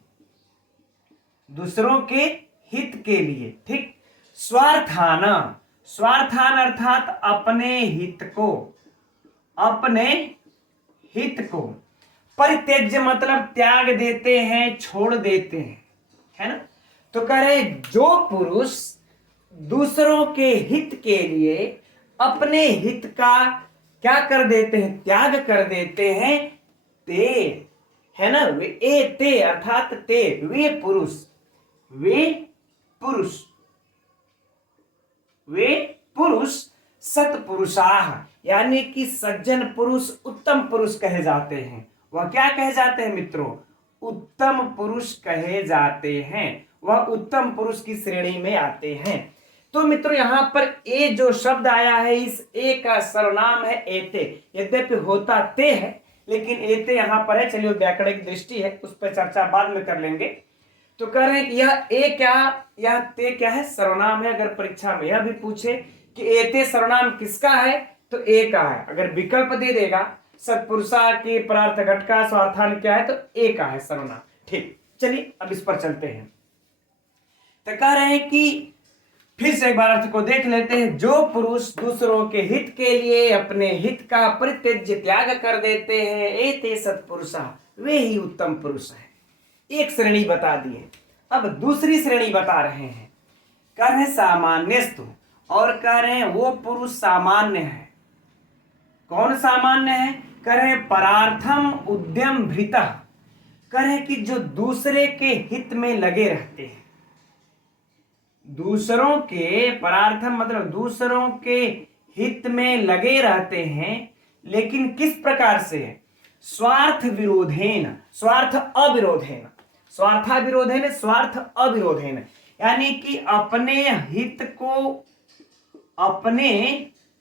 दूसरों के हित के लिए। ठीक, स्वार्थान, स्वार्थान अर्थात अपने हित को, अपने हित को, परित्यज्य मतलब त्याग देते हैं, छोड़ देते हैं, है ना। तो कह रहे जो पुरुष दूसरों के हित के लिए अपने हित का क्या कर देते हैं? त्याग कर देते हैं, ते, है ना, वे ए ते अर्थात ते, वे पुरुष, वे पुरुष, वे पुरुष सत्पुरुषाः यानी कि सज्जन पुरुष, उत्तम पुरुष कहे जाते हैं। वह क्या कहे जाते हैं मित्रों? उत्तम पुरुष कहे जाते हैं, वह उत्तम पुरुष की श्रेणी में आते हैं। तो मित्रों यहाँ पर ए जो शब्द आया है, इस ए का सर्वनाम है एते, यद्यपि होता ते है लेकिन एते यहाँ पर है। चलिए व्याकरणिक दृष्टि है, उस पर चर्चा बाद में कर लेंगे। तो कह रहे हैं कि यह ए क्या, यह ते क्या है? सर्वनाम है। अगर परीक्षा में यह भी पूछे कि एते सर्वनाम किसका है तो ए का है। अगर विकल्प दे देगा सत्पुरुषा के परार्थ घटका स्वार्थान क्या है तो ए का है सर्वनाम। ठीक, चलिए अब इस पर चलते हैं। तो कह रहे हैं कि फिर से एक बार अर्थ को देख लेते हैं। जो पुरुष दूसरों के हित के लिए अपने हित का परित्यज्य त्याग कर देते हैं, एते सत्पुरुषा, वे ही उत्तम पुरुष है। एक श्रेणी बता दिए। अब दूसरी श्रेणी बता रहे हैं, कह रहे हैं सामान्यस्तु, और कह रहे हैं वो पुरुष सामान्य है। कौन सामान्य है? कह रहे हैं परार्थम उद्यम भृतः, कह रहे हैं कि जो दूसरे के हित में लगे रहते हैं। दूसरों के परार्थम मतलब दूसरों के हित में लगे रहते हैं, लेकिन किस प्रकार से? स्वार्थ विरोधेन, स्वार्थ अविरोधेन, स्वार्थाविरोधेन स्वार्थ अविरोधेन, यानी कि अपने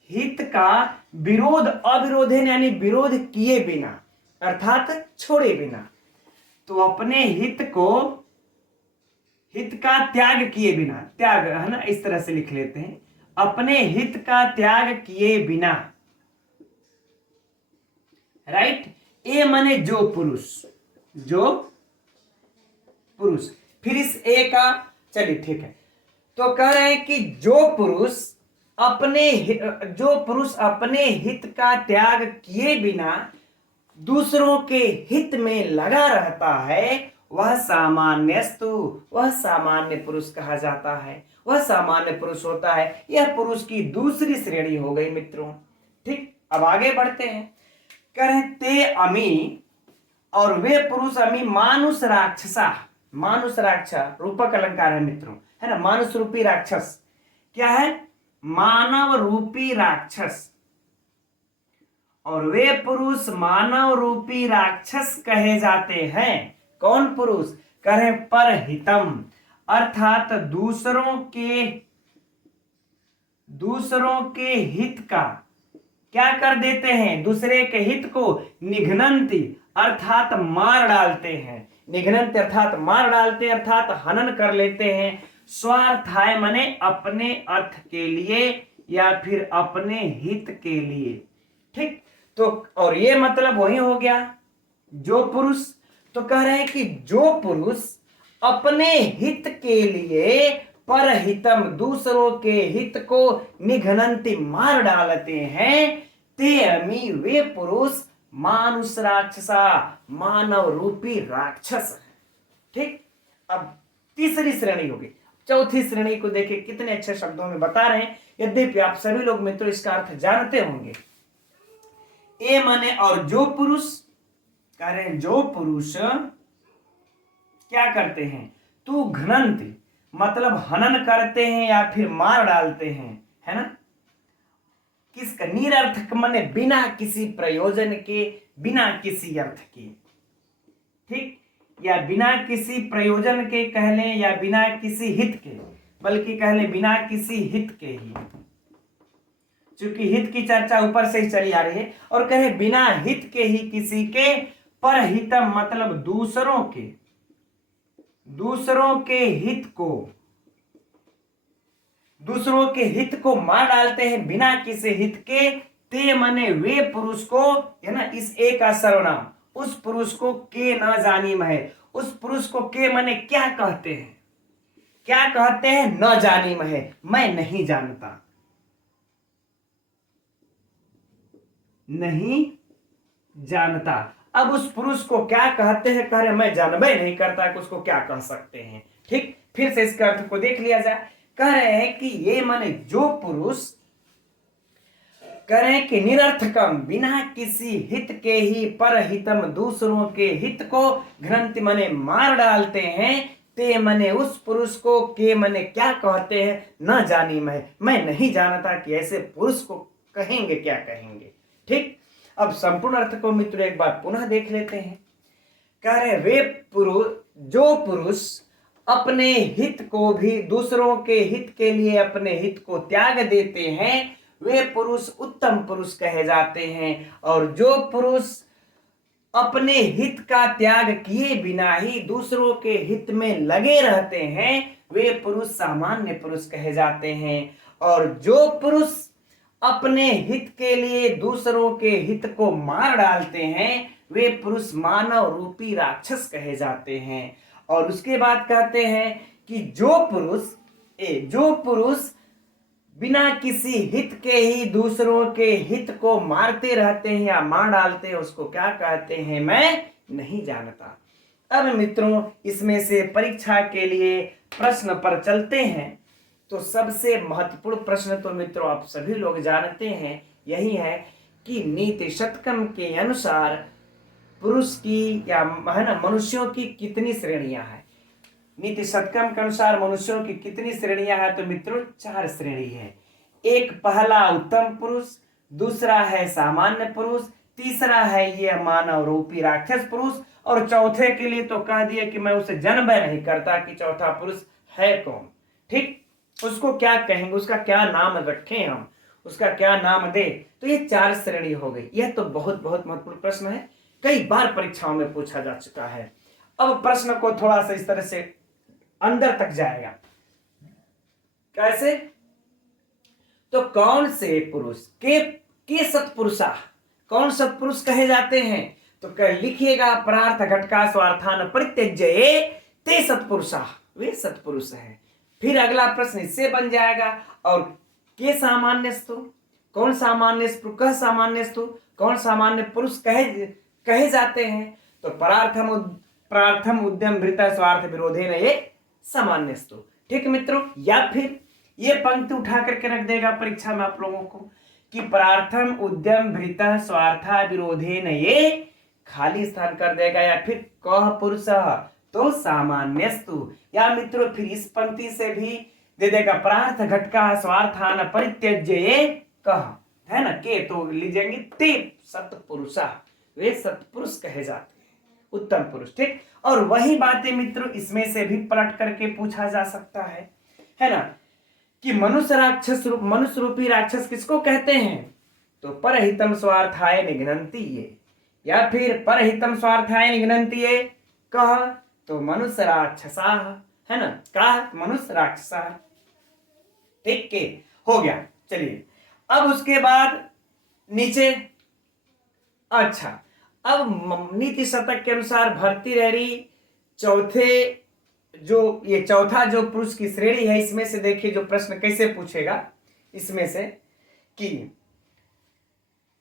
हित का विरोध, अविरोधेन यानी विरोध किए बिना, अर्थात छोड़े बिना। तो अपने हित का त्याग किए बिना, त्याग है ना, इस तरह से लिख लेते हैं, अपने हित का त्याग किए बिना, राइट। ए माने जो पुरुष, फिर इस ए का, चलिए ठीक है। तो कह रहे हैं कि जो पुरुष अपने हित का त्याग किए बिना दूसरों के हित में लगा रहता है, वह सामान्यस्तु, वह सामान्य पुरुष कहा जाता है, वह सामान्य पुरुष होता है। यह पुरुष की दूसरी श्रेणी हो गई मित्रों। ठीक, अब आगे बढ़ते हैं। कहते अमी, और वे पुरुष अमी मानुष राक्षसा, मानुष राक्षस रूपक अलंकार है मित्रों, है ना, मानुष रूपी राक्षस क्या है? मानव रूपी राक्षस। और वे पुरुष मानव रूपी राक्षस कहे जाते हैं। कौन पुरुष? कहे परहितम, अर्थात दूसरों के हित का क्या कर देते हैं? दूसरे के हित को निघ्नन्ति अर्थात मार डालते हैं, निघ्नन्ति अर्थात मार डालते हैं, अर्थात हनन कर लेते हैं। स्वार्थाय माने अपने अर्थ के लिए या फिर अपने हित के लिए। ठीक, तो और ये मतलब वही हो गया जो पुरुष। तो कह रहे हैं कि जो पुरुष अपने हित के लिए परहितम, दूसरों के हित को निघ्नन्ति मार डालते हैं, ते अमी वे पुरुष मानुष राक्षसा, मानव रूपी राक्षस है। ठीक, अब तीसरी श्रेणी होगी। चौथी श्रेणी को देखिए कितने अच्छे शब्दों में बता रहे हैं, यद्यपि आप सभी लोग मित्रों इसका अर्थ जानते होंगे। ए माने और जो पुरुष, कह रहे हैं जो पुरुष क्या करते हैं? तू घ्नन्ति मतलब हनन करते हैं या फिर मार डालते हैं, है ना। किसका? निरर्थक माने बिना किसी प्रयोजन के, बिना किसी अर्थ के। ठीक, या बिना किसी प्रयोजन के कह लें, या बिना किसी हित के, बल्कि कह लें बिना किसी हित के ही, चूंकि हित की चर्चा ऊपर से ही चली आ रही है। और कहे बिना हित के ही किसी के, परहितम मतलब दूसरों हित को मार डालते हैं बिना किसी हित के। ते मने वे पुरुष को, है ना, इस ए का सर्वनाम, उस पुरुष को के न जानीम है। उस पुरुष को के मने क्या कहते हैं? क्या कहते हैं? न जानीम है, मैं नहीं जानता, नहीं जानता। अब उस पुरुष को क्या कहते हैं? कह रहे मैं जानबे नहीं करता कि उसको क्या कह सकते हैं। ठीक, फिर से इसके अर्थ को देख लिया जाए। कह रहे हैं कि ये माने जो पुरुष, कह रहे हैं कि निरर्थकम बिना किसी हित के ही, परहितम दूसरों के हित को, घ्नन्ति मने मार डालते हैं, ते मने उस पुरुष को, के मने क्या कहते हैं? न जानी मैं नहीं जानता कि ऐसे पुरुष को कहेंगे क्या कहेंगे। ठीक, अब संपूर्ण अर्थ को मित्र एक बार पुनः देख लेते हैं। कह रहे वे पुरुष, जो पुरुष अपने हित को भी दूसरों के हित के लिए अपने हित को त्याग देते हैं, वे पुरुष उत्तम पुरुष कहे जाते हैं। और जो पुरुष अपने हित का त्याग किए बिना ही दूसरों के हित में लगे रहते हैं, वे पुरुष सामान्य पुरुष कहे जाते हैं। और जो पुरुष अपने हित के लिए दूसरों के हित को मार डालते हैं, वे पुरुष मानव रूपी राक्षस कहे जाते हैं। और उसके बाद कहते हैं कि जो पुरुष बिना किसी हित के ही दूसरों के हित को मारते रहते हैं या मार डालते हैं, उसको क्या कहते हैं? मैं नहीं जानता। अब मित्रों इसमें से परीक्षा के लिए प्रश्न पर चलते हैं। तो सबसे महत्वपूर्ण प्रश्न तो मित्रों आप सभी लोग जानते हैं, यही है कि नीति शतकम के अनुसार पुरुष की या है ना मनुष्यों की कितनी श्रेणियां हैं। नीति शतकम के अनुसार मनुष्यों की कितनी श्रेणियां हैं? तो मित्रों 4 श्रेणी है। एक पहला उत्तम पुरुष, दूसरा है सामान्य पुरुष, तीसरा है ये मानव रूपी राक्षस पुरुष, और चौथे के लिए तो कह दिया कि मैं उसे जन्म नहीं करता कि चौथा पुरुष है कौन। ठीक, उसको क्या कहेंगे, उसका क्या नाम रखें हम, उसका क्या नाम दे। तो ये 4 श्रेणी हो गई। यह तो बहुत बहुत महत्वपूर्ण प्रश्न है, कई बार परीक्षाओं में पूछा जा चुका है। अब प्रश्न को थोड़ा सा इस तरह से अंदर तक जाएगा। कैसे? तो कौन से पुरुष के सत्पुरुषा, कौन सत्पुरुष कहे जाते हैं? तो कह लिखिएगा, परार्थ घटका स्वार्थान परित्यज्य ते सत्पुरुषा, वे सत्पुरुष है। फिर अगला प्रश्न इससे बन जाएगा, और के सामान्यस्तु, कौन सामान्यस्तु, कह सामान्यस्तु, कौन सामान्य पुरुष कहे जाते हैं? तो परार्थम उद्यम भृत स्वार्थ विरोधे न ये सामान्यस्तु। ठीक मित्रों, या फिर ये पंक्ति उठा करके रख देगा परीक्षा में आप लोगों को कि परार्थम उद्यम भृत स्वार्था विरोधे न ये खाली स्थान कर देगा, या फिर कह पुरुष तो सामान्यस्तु, या मित्रों फिर इस पंक्ति से भी दे देगा परार्थ घटका स्वार्थान परित्यज्य ये कह, है ना, के तो लीजिएंगे ते सत्पुरुषा, वे सत्पुरुष कहे जाते हैं, उत्तम पुरुष। ठीक, और वही बातें मित्रों इसमें से भी पलट करके पूछा जा सकता है ना, कि मनुष्य रूपी राक्षस किसको कहते हैं? तो परहितम स्वार्थाय निघ्नन्ति ये, या फिर परहितम स्वार्थाय निघ्नन्ति ये कह, तो मनुष्य राक्षसा, है ना, कहा मनुष्य राक्षसा। ठीक के हो गया। चलिए अब उसके बाद नीचे, अच्छा अब नीति शतक के अनुसार भर्तृहरि चौथा जो पुरुष की श्रेणी है, इसमें से देखिए जो प्रश्न कैसे पूछेगा, इसमें से कि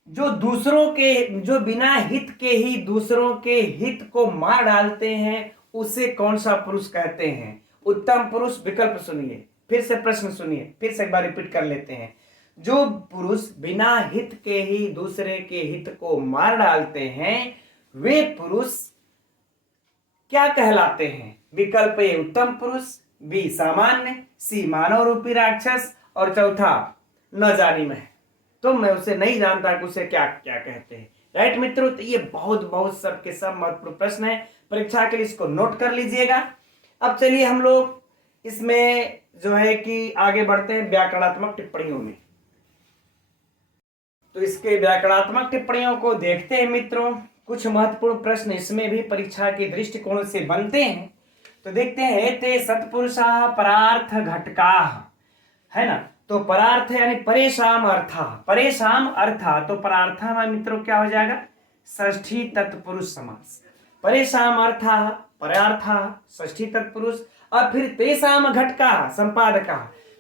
जो बिना हित के ही दूसरों के हित को मार डालते हैं उसे कौन सा पुरुष कहते हैं? उत्तम पुरुष। विकल्प सुनिए, फिर से प्रश्न सुनिए, फिर से एक बार रिपीट कर लेते हैं। जो पुरुष बिना हित के ही दूसरे के हित को मार डालते हैं वे पुरुष क्या कहलाते हैं? विकल्प ए उत्तम पुरुष, बी सामान्य, सी मानव रूपी राक्षस, और चौथा न जानी मैं, तो मैं उसे नहीं जानता कि उसे क्या क्या कहते हैं। राइट मित्रों, तो ये बहुत सबके सब महत्वपूर्ण प्रश्न है, परीक्षा के लिए इसको नोट कर लीजिएगा। अब चलिए हम लोग इसमें जो है कि आगे बढ़ते हैं व्याकरणात्मक टिप्पणियों में। तो इसके व्याकरणात्मक टिप्पणियों को देखते हैं मित्रों। कुछ महत्वपूर्ण प्रश्न इसमें भी परीक्षा के दृष्टिकोण से बनते हैं। तो देखते हैं, एते सत्पुरुषा परार्थ घटका, है ना, तो परार्थ यानी परेशान अर्था, परेशान अर्था, तो परार्था में मित्रों क्या हो जाएगा? षष्ठी तत्पुरुष समास। परेशान अर्था परार्था षष्ठी तत्पुरुष, और फिर तेसाम घटका संपादका,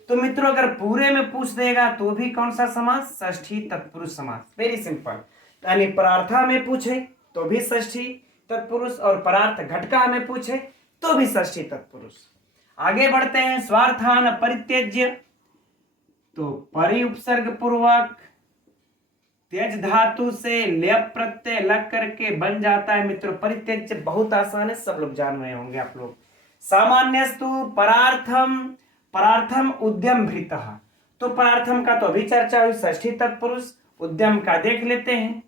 तो मित्रों अगर पूरे में पूछ देगा तो भी कौन सा समास? षष्ठी तत्पुरुष समास। वेरी सिंपल, यानी परार्था में पूछे तो भी षष्ठी तत्पुरुष, और परार्थ घटका में पूछे तो भी षष्ठी तत्पुरुष। आगे बढ़ते हैं, स्वार्थान परित्यज्य, तो परि उपसर्ग पूर्वक त्यज धातु से लेप प्रत्यय लग करके बन जाता है मित्रों परित्यज्य। बहुत आसान है, सब लोग जान रहे होंगे आप लोग। सामान्यस्तु परार्थम उद्यम भृतः, तो परार्थम का तो अभी चर्चा हुई, षष्ठी तत्पुरुष। उद्यम का देख लेते हैं,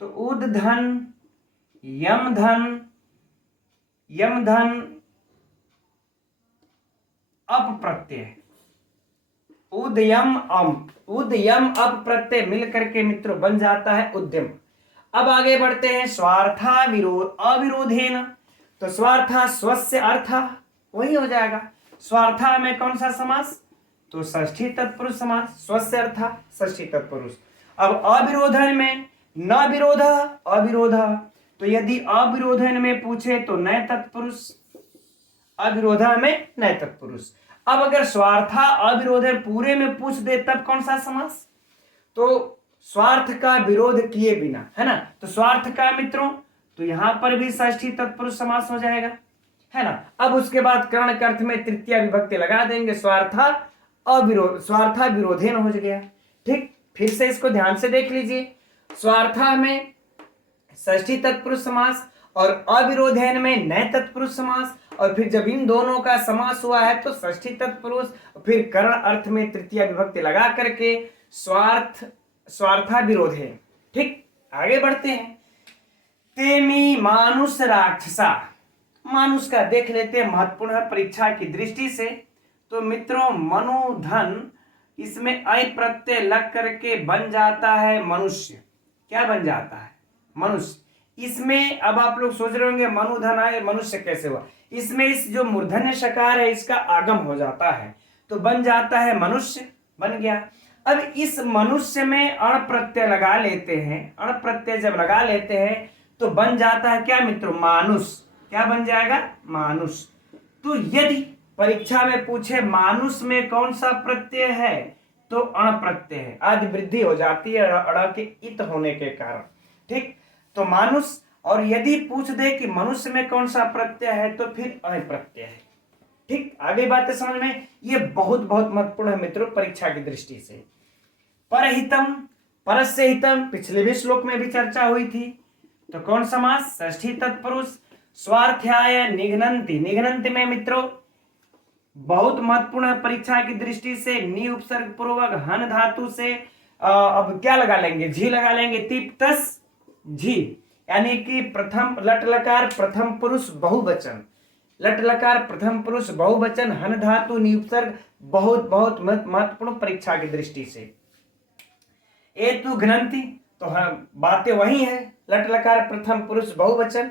तो उद्धन यम धन अप प्रत्यय, उदयम अप प्रत्यय मिल करके मित्रों बन जाता है उद्यम। अब आगे बढ़ते हैं, स्वार्था अविरोधेन, तो स्वार्था स्वस्य अर्था वही हो जाएगा। स्वार्था में कौन सा समास? तो षष्ठी तत्पुरुष समास, स्वस्य अर्था षष्ठी तत्पुरुष। अब अविरोधन में न विरोध, तो यदि अविरोधन में पूछे तो नए तत्पुरुष, अविरोधा में नए तत्पुरुष। अब अगर स्वार्था अविरोधन पूरे में पूछ दे तब कौन सा समास? तो स्वार्थ का विरोध किए बिना, है ना, तो स्वार्थ का मित्रों तो यहां पर भी षष्ठी तत्पुरुष समास हो जाएगा, है ना। अब उसके बाद करण के अर्थ में तृतीया विभक्ति लगा देंगे, स्वार्था विरोधेन हो गया। ठीक, फिर से इसको ध्यान से देख लीजिए। स्वार्था में षष्ठी तत्पुरुष समास और अविरोधेन में नए तत्पुरुष समास, और फिर जब इन दोनों का समास हुआ है तो षष्ठी तत्पुरुष, फिर करण अर्थ में तृतीया विभक्ति लगा करके स्वार्था विरोधे। ठीक, आगे बढ़ते हैं। तेमी मानुष राक्षसा, मानुष का देख लेते हैं महत्वपूर्ण है परीक्षा की दृष्टि से। तो मित्रों मनुधन, इसमें अय प्रत्यय लग करके बन जाता है मनुष्य। क्या बन जाता है? मनुष्य। इसमें अब आप लोग सोच रहे होंगे मनुधन आए, मनुष्य कैसे हुआ? इसमें इस जो मूर्धन्य शकार है इसका आगम हो जाता है, तो बन जाता है मनुष्य, बन गया। अब इस मनुष्य में अण प्रत्यय लगा लेते हैं, अण प्रत्यय जब लगा लेते हैं तो बन जाता है क्या मित्रों? मानुष। क्या बन जाएगा? मानुष। तो यदि परीक्षा में पूछे मानुष में कौन सा प्रत्यय है, तो अण प्रत्यय है, आदि वृद्धि हो जाती है अड़ के इत होने के कारण। ठीक, तो मानुष। और यदि पूछ दे कि मनुष्य में कौन सा प्रत्यय है, तो फिर अण प्रत्यय है। ठीक, आगे बातें समझ में, ये बहुत बहुत महत्वपूर्ण है मित्रों परीक्षा की दृष्टि से। परहितम, परस्य हितम, पिछले भी श्लोक में भी चर्चा हुई थी। तो कौन समास? षष्ठी तत्पुरुष। स्वार्थ्याय निघ्नन्ति, निघ्नन्ति में मित्रों बहुत महत्वपूर्ण है परीक्षा की दृष्टि से। नि उपसर्ग पूर्वक हन धातु से अब क्या लगा लेंगे? झी लगा लेंगे, तिप्तस झी, यानी कि प्रथम लट लकार प्रथम पुरुष बहुवचन, लट लकार प्रथम पुरुष बहुवचन, हन धातु नि उपसर्ग, बहुत बहुत महत्वपूर्ण परीक्षा की दृष्टि से। एतु घ्नन्ति, तो हाँ बातें वही है, लट लकार प्रथम पुरुष बहुवचन।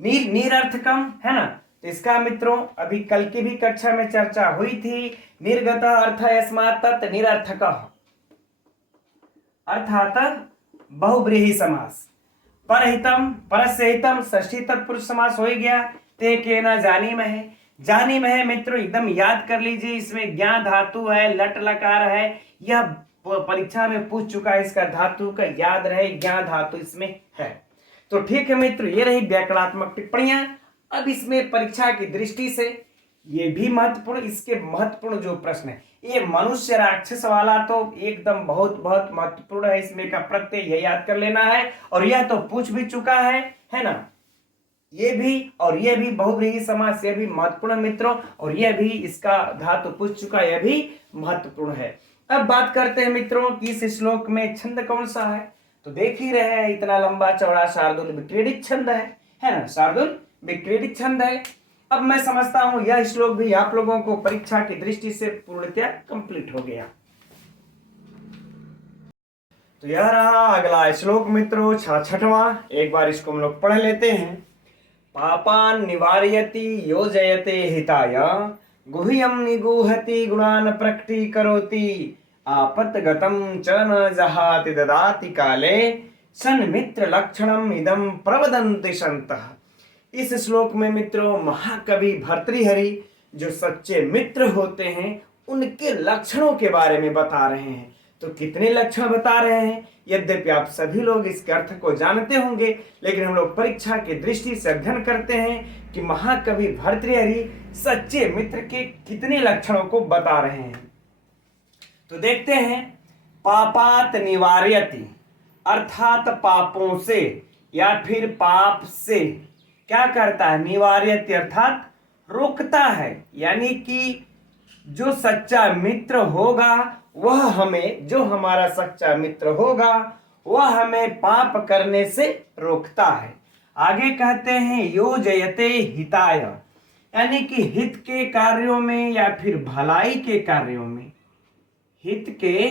निरर्थकम है ना, तो इसका मित्रों अभी कल की भी कक्षा में चर्चा हुई थी। निर्गत अर्थ यस्मात् तत् निरर्थक, अर्थात बहुव्रीहि समास। परहितम, परस्य हितम, षष्ठी तत्पुरुष समास हो गया। ते केना जानीमहे, जानीमहे मित्रों एकदम याद कर लीजिए, इसमें ज्ञा धातु है, लट लकार है, यह परीक्षा में पूछ चुका है, इसका धातु का याद रहे, ज्ञा धातु इसमें है। तो ठीक है मित्र, ये रही व्याकरणात्मक टिप्पणियां। अब इसमें परीक्षा की दृष्टि से ये भी महत्वपूर्ण, इसके महत्वपूर्ण जो प्रश्न है, ये मनुष्य राक्षस वाला तो एकदम बहुत बहुत महत्वपूर्ण है। इसमें का प्रत्यय यह याद कर लेना है, और यह तो पूछ भी चुका है ना। ये भी और ये भी बहुव्रीहि समास, ये भी महत्वपूर्ण मित्रों, और यह भी इसका धातु पूछ चुका, यह भी महत्वपूर्ण है। अब बात करते हैं मित्रों कि इस श्लोक में छंद कौन सा है। तो देख ही रहे हैं, इतना लंबा चौड़ा शार्दुल विक्रीडित छंद है ना, शार्दुल विक्रीडित छंद है। अब मैं समझता हूं यह श्लोक भी आप लोगों को परीक्षा की दृष्टि से पूर्णतया कंप्लीट हो गया। तो यह रहा अगला श्लोक मित्रों, 66वां। एक बार इसको हम लोग पढ़ लेते हैं। पापान निवारयति योजयते हिताय, गुह्यम निगूहति गुणान प्रकटीकरोति, आपतगतं च न जहाति ददाति काले, सन्मित्र लक्षणम इदं प्रवदन्ति सन्तः। इस श्लोक में मित्रों महाकवि भर्तृहरि जो सच्चे मित्र होते हैं उनके लक्षणों के बारे में बता रहे हैं। तो कितने लक्षण बता रहे हैं? यद्यपि आप सभी लोग इसके अर्थ को जानते होंगे, लेकिन हम लोग परीक्षा की दृष्टि से अध्ययन करते हैं कि महाकवि भर्तृहरि सच्चे मित्र के कितने लक्षणों को बता रहे हैं। तो देखते हैं। पापात निवार्यति, अर्थात पापों से या फिर पाप से क्या करता है? निवार्यति अर्थात रोकता है, यानी कि जो सच्चा मित्र होगा वह हमें, जो हमारा सच्चा मित्र होगा वह हमें पाप करने से रोकता है। आगे कहते हैं योजयते हिताय, यानी कि हित के कार्यों में या फिर भलाई के कार्यों में, हित के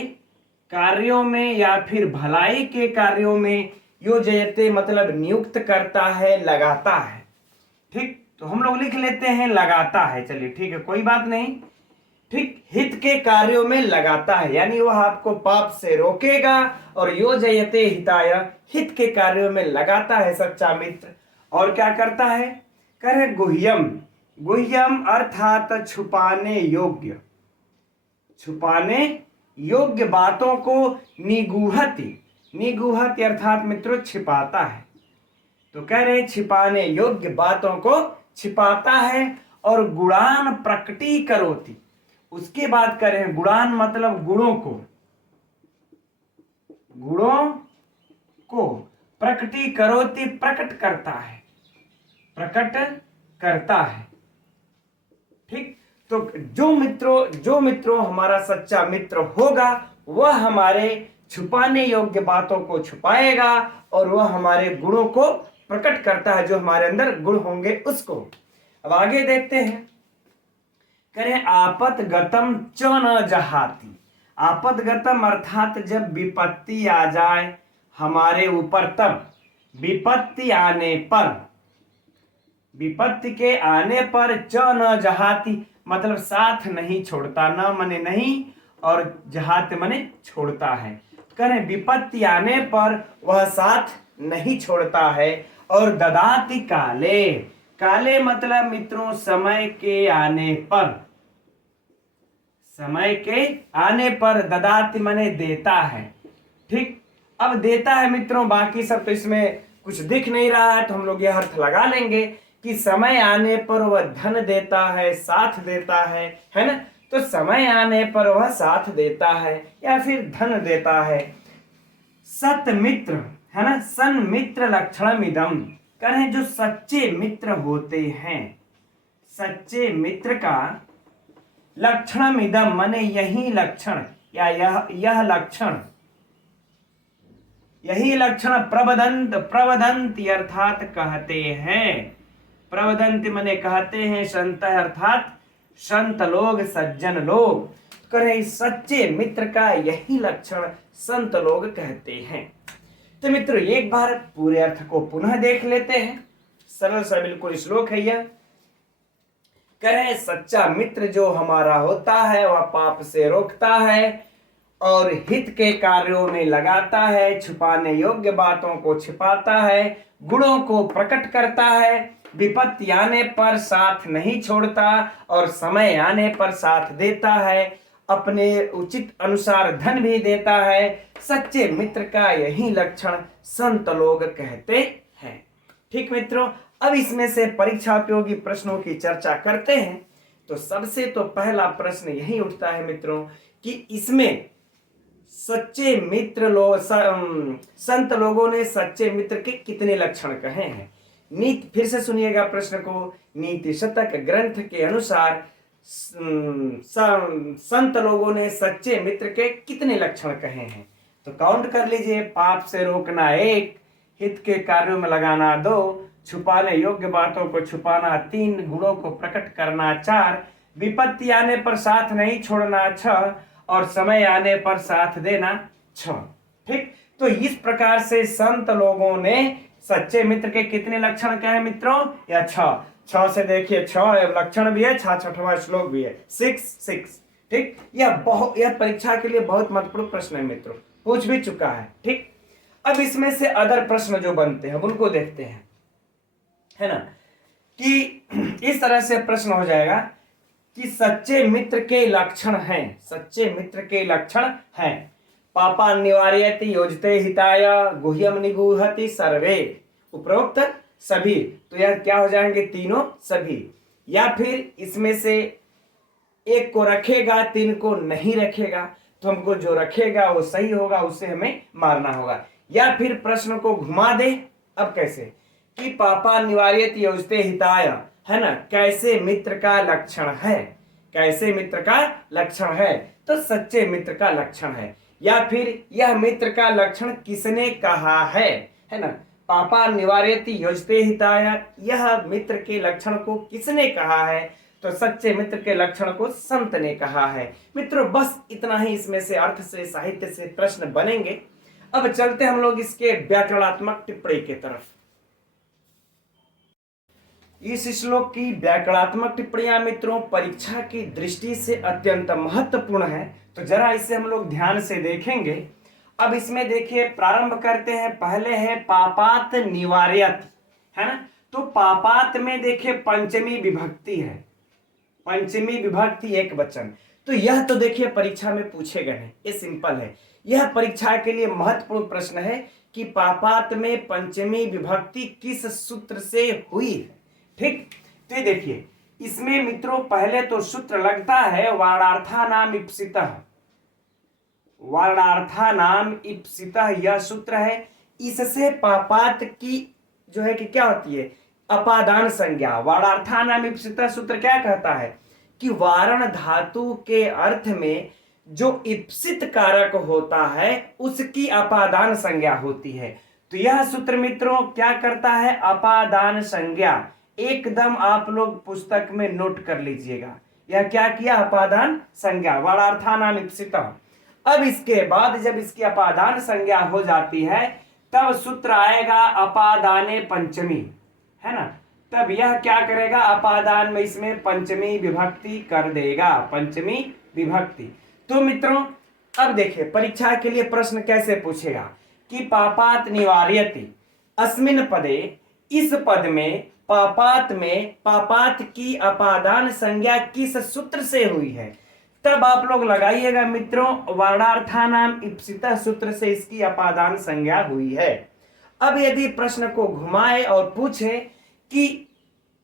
कार्यों में या फिर भलाई के कार्यों में योजयते मतलब नियुक्त करता है, लगाता है। ठीक, तो हम लोग लिख लेते हैं लगाता है, चलिए ठीक है, कोई बात नहीं। ठीक, हित के कार्यों में लगाता है, यानी वह आपको पाप से रोकेगा। और योजयते हिताय, हित के कार्यों में लगाता है सच्चा मित्र। और क्या करता है? करे गुह्यम, गुह्यम अर्थात छुपाने योग्य, छुपाने योग्य बातों को निगूहति, निगूहति अर्थात मित्रों छिपाता है। तो कह रहे छिपाने योग्य बातों को छिपाता है। और गुणान प्रकटी करोति, उसके बाद कह रहे हैं गुणान मतलब गुणों को, गुणों को प्रकटी करोति प्रकट करता है, प्रकट करता है। ठीक, तो जो मित्रों हमारा सच्चा मित्र होगा वह हमारे छुपाने योग्य बातों को छुपाएगा और वह हमारे गुणों को प्रकट करता है, जो हमारे अंदर गुण होंगे उसको। अब आगे देखते हैं, करें आपतगतम च न जहाती। आपतगतम अर्थात जब विपत्ति आ जाए हमारे ऊपर, तब विपत्ति आने पर, विपत्ति के आने पर च न जहाती मतलब साथ नहीं छोड़ता, न मने नहीं और जहात मने छोड़ता है। करें विपत्ति आने पर वह साथ नहीं छोड़ता है। और ददाति काले, काले मतलब मित्रों समय के आने पर, समय के आने पर ददाति मने देता है। ठीक, अब देता है मित्रों, बाकी सब तो इसमें कुछ दिख नहीं रहा है तो हम लोग यह अर्थ लगा लेंगे कि समय आने पर वह धन देता है, साथ देता है ना। तो समय आने पर वह साथ देता है या फिर धन देता है। सत मित्र है ना, सन मित्र लक्षणम इदम, कहें जो सच्चे मित्र होते हैं, सच्चे मित्र का लक्षणम इदम माने यही लक्षण या यह लक्षण, यही लक्षण प्रवदंत, प्रवदंती अर्थात कहते हैं, प्रवदंती माने कहते हैं, संत अर्थात संत लोग, सज्जन लोग। करें सच्चे मित्र का यही लक्षण संत लोग कहते हैं। तो मित्रों एक बार पूरे अर्थ को पुनः देख लेते हैं, सरल सा बिल्कुल श्लोक है यह। करें सच्चा मित्र जो हमारा होता है वह पाप से रोकता है और हित के कार्यों में लगाता है, छुपाने योग्य बातों को छिपाता है, गुणों को प्रकट करता है, विपत्ति आने पर साथ नहीं छोड़ता और समय आने पर साथ देता है, अपने उचित अनुसार धन भी देता है। सच्चे मित्र का यही लक्षण संत लोग कहते हैं। ठीक मित्रों, अब इसमें से परीक्षा उपयोगी प्रश्नों की चर्चा करते हैं। तो सबसे तो पहला प्रश्न यही उठता है मित्रों कि इसमें सच्चे मित्र संत लोगों ने सच्चे मित्र के कितने लक्षण कहे हैं। नीति, फिर से सुनिएगा प्रश्न को, नीति शतक ग्रंथ के अनुसार संत लोगों ने सच्चे मित्र के कितने लक्षण कहे हैं। तो काउंट कर लीजिए, पाप से रोकना 1, हित के कार्यों में लगाना 2, छुपाने योग्य बातों को छुपाना 3, गुणों को प्रकट करना 4, विपत्ति आने पर साथ नहीं छोड़ना 6 और समय आने पर साथ देना 6। ठीक, तो इस प्रकार से संत लोगों ने सच्चे मित्र के कितने लक्षण कहे मित्रों, या 6 से देखिए 6 लक्षण भी है, 6वां श्लोक भी है, 6। ठीक, यह परीक्षा के लिए बहुत महत्वपूर्ण प्रश्न है मित्रों, पूछ भी चुका है। ठीक, अब इसमें से अदर प्रश्न जो बनते हैं उनको देखते हैं, है ना, कि इस तरह से प्रश्न हो जाएगा कि सच्चे मित्र के लक्षण हैं, सच्चे मित्र के लक्षण हैं, पापा निवार्यति योजते हिताय गुह्यम निगूहति सर्वे, उपरोक्त सभी। तो यह क्या हो जाएंगे, तीनों सभी। या फिर इसमें से एक को रखेगा 3 को नहीं रखेगा, तो हमको जो रखेगा वो सही होगा, उसे हमें मारना होगा। या फिर प्रश्न को घुमा दे, अब कैसे, कि पापा निवार्यति योजते हिताय, है ना, कैसे मित्र का लक्षण है, कैसे मित्र का लक्षण है, तो सच्चे मित्र का लक्षण है। या फिर यह मित्र का लक्षण किसने कहा है ना, पापा निवार्यति योजते हिताय, यह मित्र के लक्षण को किसने कहा है, तो सच्चे मित्र के लक्षण को संत ने कहा है। मित्रों बस इतना ही इसमें से अर्थ से, साहित्य से प्रश्न बनेंगे। अब चलते हम लोग इसके व्याकरणात्मक टिप्पणी की तरफ। इस श्लोक की व्याकरणात्मक टिप्पणियां मित्रों परीक्षा की दृष्टि से अत्यंत महत्वपूर्ण है, तो जरा इसे हम लोग ध्यान से देखेंगे। अब इसमें देखिए, प्रारंभ करते हैं, पहले है पापात निवार्यति, है ना, तो पापात में देखिए पंचमी विभक्ति है, पंचमी विभक्ति एक वचन। तो यह तो देखिए परीक्षा में पूछे गए हैं, ये सिंपल है, यह परीक्षा के लिए महत्वपूर्ण प्रश्न है कि पापात में पंचमी विभक्ति किस सूत्र से हुई है। ठीक, तो ये देखिए इसमें मित्रों पहले तो सूत्र लगता है वर्णार्थानाम इप्सितः, वर्णार्थानाम इप्सितः यह सूत्र है। इससे पापात की जो है कि क्या होती है, अपादान संज्ञा। वर्णार्थानाम इप्सितः सूत्र क्या कहता है कि वारण धातु के अर्थ में जो इप्सित कारक होता है उसकी अपादान संज्ञा होती है। तो यह सूत्र मित्रों क्या करता है, अपादान संज्ञा। एकदम आप लोग पुस्तक में नोट कर लीजिएगा, यह क्या किया, अपादान संज्ञा, वर्णार्थानाम इप्सितः। अब इसके बाद जब इसकी अपादान संज्ञा हो जाती है तब सूत्र आएगा अपादाने पंचमी, है ना। तब यह क्या करेगा, अपादान में इसमें पंचमी विभक्ति कर देगा, पंचमी विभक्ति। तो मित्रों अब देखिए परीक्षा के लिए प्रश्न कैसे पूछेगा कि पापात निवार्यति अस्मिन पदे, इस पद में पापात की अपादान संज्ञा किस सूत्र से हुई है। तब आप लोग लगाइएगा मित्रों वर्णार्थानाम इप्सितः सूत्र से इसकी अपादान संज्ञा हुई है। अब यदि प्रश्न को घुमाए और पूछे कि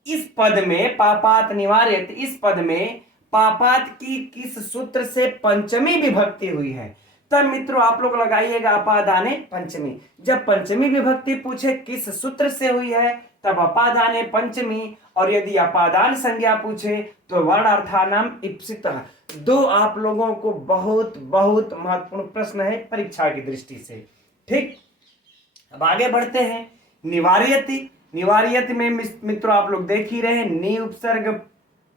इस पद में पापात निवार्यत, इस पद में पापात की किस सूत्र से पंचमी विभक्ति हुई है, तब मित्रों आप लोग लगाइएगा अपादाने पंचमी। जब पंचमी विभक्ति पूछे किस सूत्र से हुई है तब अपादाने पंचमी, और यदि अपादान संज्ञा पूछे तो वर्णार्थानाम इप्सितः। दो आप लोगों को बहुत बहुत महत्वपूर्ण प्रश्न है परीक्षा की दृष्टि से। ठीक, अब आगे बढ़ते हैं। निवार्यति, निवार्यति में मित्रों आप लोग देख ही रहे, नि उपसर्ग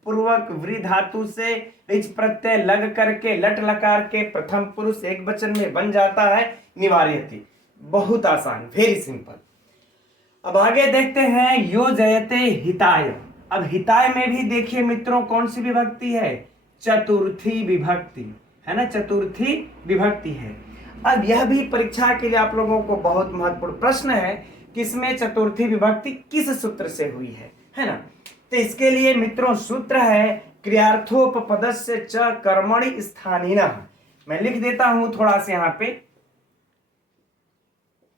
पूर्वक वृ धातु से रिच प्रत्यय लग करके लट लकार के प्रथम पुरुष एक वचन में बन जाता है निवार्यति। बहुत आसान, वेरी सिंपल। अब आगे देखते हैं योजयते हिताय। अब हिताय में भी देखिए मित्रों कौन सी विभक्ति है, चतुर्थी विभक्ति, है ना, चतुर्थी विभक्ति है। अब यह भी परीक्षा के लिए आप लोगों को बहुत महत्वपूर्ण प्रश्न है कि इसमें चतुर्थी विभक्ति किस सूत्र से हुई है ना। तो इसके लिए मित्रों सूत्र है क्रियार्थोपपदस्य च कर्मणि स्थानीनः। मैं लिख देता हूं थोड़ा सा यहां पे,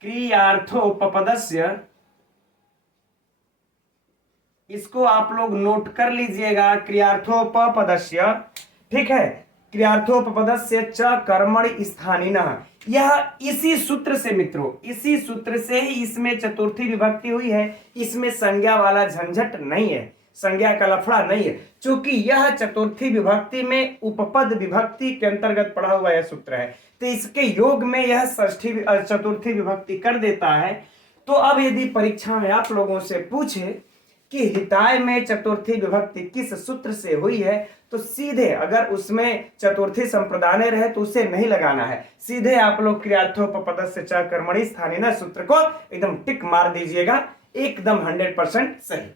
क्रियार्थोपपदस्य, इसको आप लोग नोट कर लीजिएगा, क्रियार्थोपपदस्य। ठीक है, क्रियार्थोपपदस्य च कर्मणि स्थानीनः। यह इसी सूत्र से मित्रों, इसी सूत्र से ही इसमें चतुर्थी विभक्ति हुई है। इसमें संज्ञा वाला झंझट नहीं है, संज्ञा का लफड़ा नहीं है, क्योंकि यह चतुर्थी विभक्ति में उपपद विभक्ति के अंतर्गत पढ़ा हुआ यह सूत्र है। तो इसके योग में यह चतुर्थी विभक्ति कर देता है। तो अब यदि परीक्षा में आप लोगों से पूछे कि हिताय में चतुर्थी विभक्ति किस सूत्र से हुई है, तो सीधे अगर उसमें चतुर्थी संप्रदाय रहे तो उसे नहीं लगाना है, सीधे आप लोग क्रियार्थोपपदस्य च कर्मणि स्थानीनः सूत्र को एकदम टिक मार दीजिएगा, एकदम 100% सही।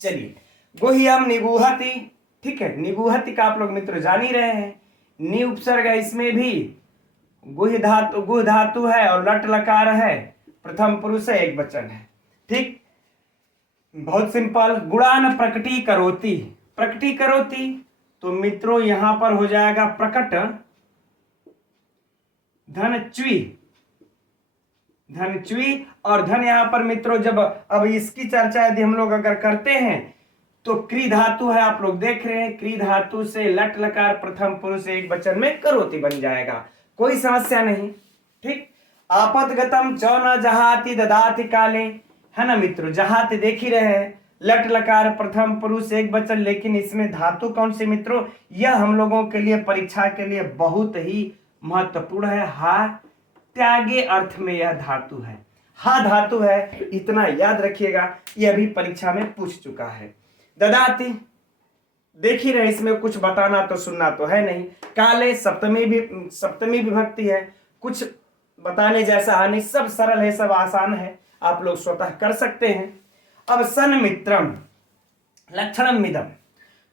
चलिए, गुह्यम निगूहति। ठीक है, निगूहति का आप लोग मित्र जान ही रहे हैं, नि उपसर्ग है, इसमें भी गुह धातु है और लट लकार है, प्रथम पुरुष है, एक वचन है। ठीक, बहुत सिंपल। गुणान प्रकटी करोति, प्रकटी करोति, तो मित्रों यहां पर हो जाएगा प्रकट धन च्वी, धन च्वी, और धन यहां पर मित्रों जब अब इसकी चर्चा यदि हम लोग अगर करते हैं तो क्री धातु है, आप लोग देख रहे हैं, क्री धातु से लट लकार प्रथम पुरुष एक वचन में करोति बन जाएगा, कोई समस्या नहीं। ठीक, आपतगतम च न जहाति ददाति काले, है ना मित्रों, जहाति देख ही रहे हैं, लट लकार प्रथम पुरुष एक वचन, लेकिन इसमें धातु कौन सी मित्रों, यह हम लोगों के लिए परीक्षा के लिए बहुत ही महत्वपूर्ण है। हा त्यागे अर्थ में यह धातु है, हा धातु है, इतना याद रखिएगा, यह भी परीक्षा में पूछ चुका है। ददाति देख ही रहे, इसमें कुछ बताना तो सुनना तो है नहीं। काले सप्तमी विभक्ति है, कुछ बताने जैसा है नहीं, सब सरल है, सब आसान है, आप लोग स्वतः कर सकते हैं। अब सन्मित्रम लक्षणम मिदम,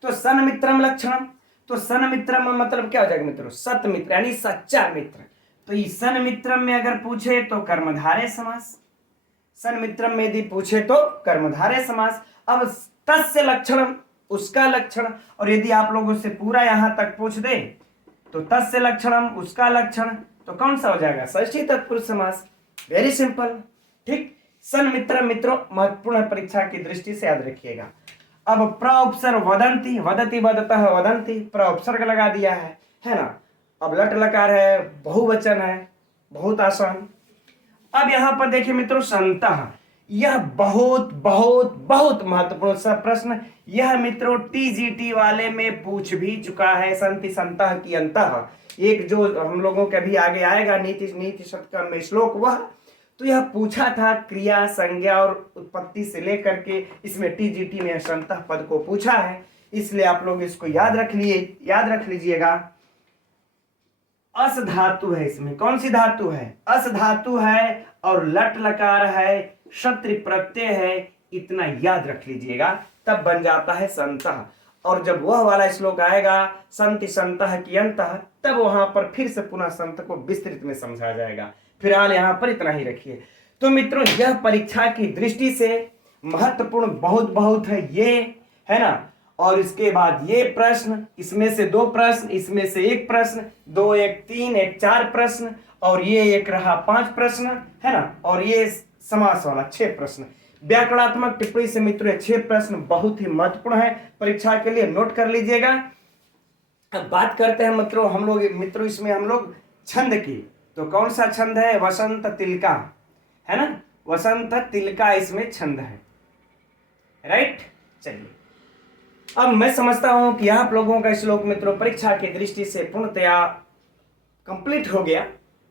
तो सन्मित्रम लक्षणम, तो सन्मित्रम मतलब क्या हो जाएगा मित्रों, सतमित्र यानी सच्चा मित्र। तो इस सन्मित्रम में अगर पूछे तो कर्मधारय समास, सन्मित्रम में यदि पूछे तो कर्मधारय समास। अब तस्य लक्षणम, उसका लक्षण, और यदि आप लोगों से पूरा यहां तक पूछ दे तो तस्य लक्षणम, उसका लक्षण, तो कौन सा हो जाएगा, षष्ठी तत्पुरुष समास। Very simple. ठीक, सन मित्रों महत्वपूर्ण है परीक्षा की दृष्टि से, याद रखिएगा। अब प्र उपसर्ग वदंती, वदति वदतः वदंती, प्र उपसर्ग लगा दिया है ना। अब लट लकार है, बहुवचन है, बहुत आसान। अब यहां पर देखिए मित्रों संतः, यह बहुत बहुत बहुत महत्वपूर्ण सा प्रश्न, यह मित्रों टीजीटी वाले में पूछ भी चुका है। संति संतः की अंतः, एक जो हम लोगों के भी आगे आएगा नीति नीति शतक में श्लोक, वह तो यह पूछा था क्रिया संज्ञा और उत्पत्ति से लेकर के, इसमें टीजीटी ने संतः पद को पूछा है, इसलिए आप लोग इसको याद रख लीजिएगा। अस धातु है इसमें, कौन सी धातु है? अस धातु है और लट लकार है, क्षत्रि प्रत्यय है, इतना याद रख लीजिएगा, तब बन जाता है संतः। और जब वह वाला श्लोक आएगा संति संतः की अंतः, तब वहां पर फिर से पुनः संत को विस्तृत में समझा जाएगा। फिलहाल यहां पर इतना ही रखिए। तो मित्रों यह परीक्षा की दृष्टि से महत्वपूर्ण बहुत बहुत है ये, है ना। और इसके बाद ये प्रश्न, इसमें से 2 प्रश्न, इसमें से 1 प्रश्न, 2 1 3 1 4 प्रश्न, और ये एक रहा 5 प्रश्न, है ना। और ये समास वाला 6 प्रश्न। व्याकरणात्मक टिप्पणी से मित्रों 6 प्रश्न बहुत ही महत्वपूर्ण है परीक्षा के लिए, नोट कर लीजिएगा। अब बात करते हैं मित्रों इसमें हम लोग छंद की। तो कौन सा छंद है? वसंत तिलका, है ना, वसंत तिलका इसमें छंद है, राइट। चलिए, अब मैं समझता हूं कि आप लोगों का श्लोक मित्रों परीक्षा की दृष्टि से पूर्णतया कंप्लीट हो गया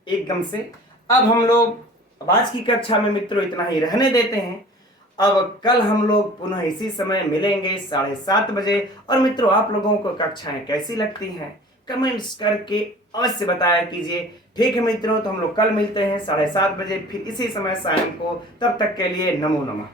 एकदम से। अब हम लोग आज की कक्षा में मित्रों इतना ही रहने देते हैं। अब कल हम लोग पुनः इसी समय मिलेंगे 7:30 बजे। और मित्रों आप लोगों को कक्षाएं कैसी लगती हैं कमेंट्स करके अवश्य बताया कीजिए। ठीक है मित्रों, तो हम लोग कल मिलते हैं 7:30 बजे फिर इसी समय शाम को। तब तक के लिए नमो नमः।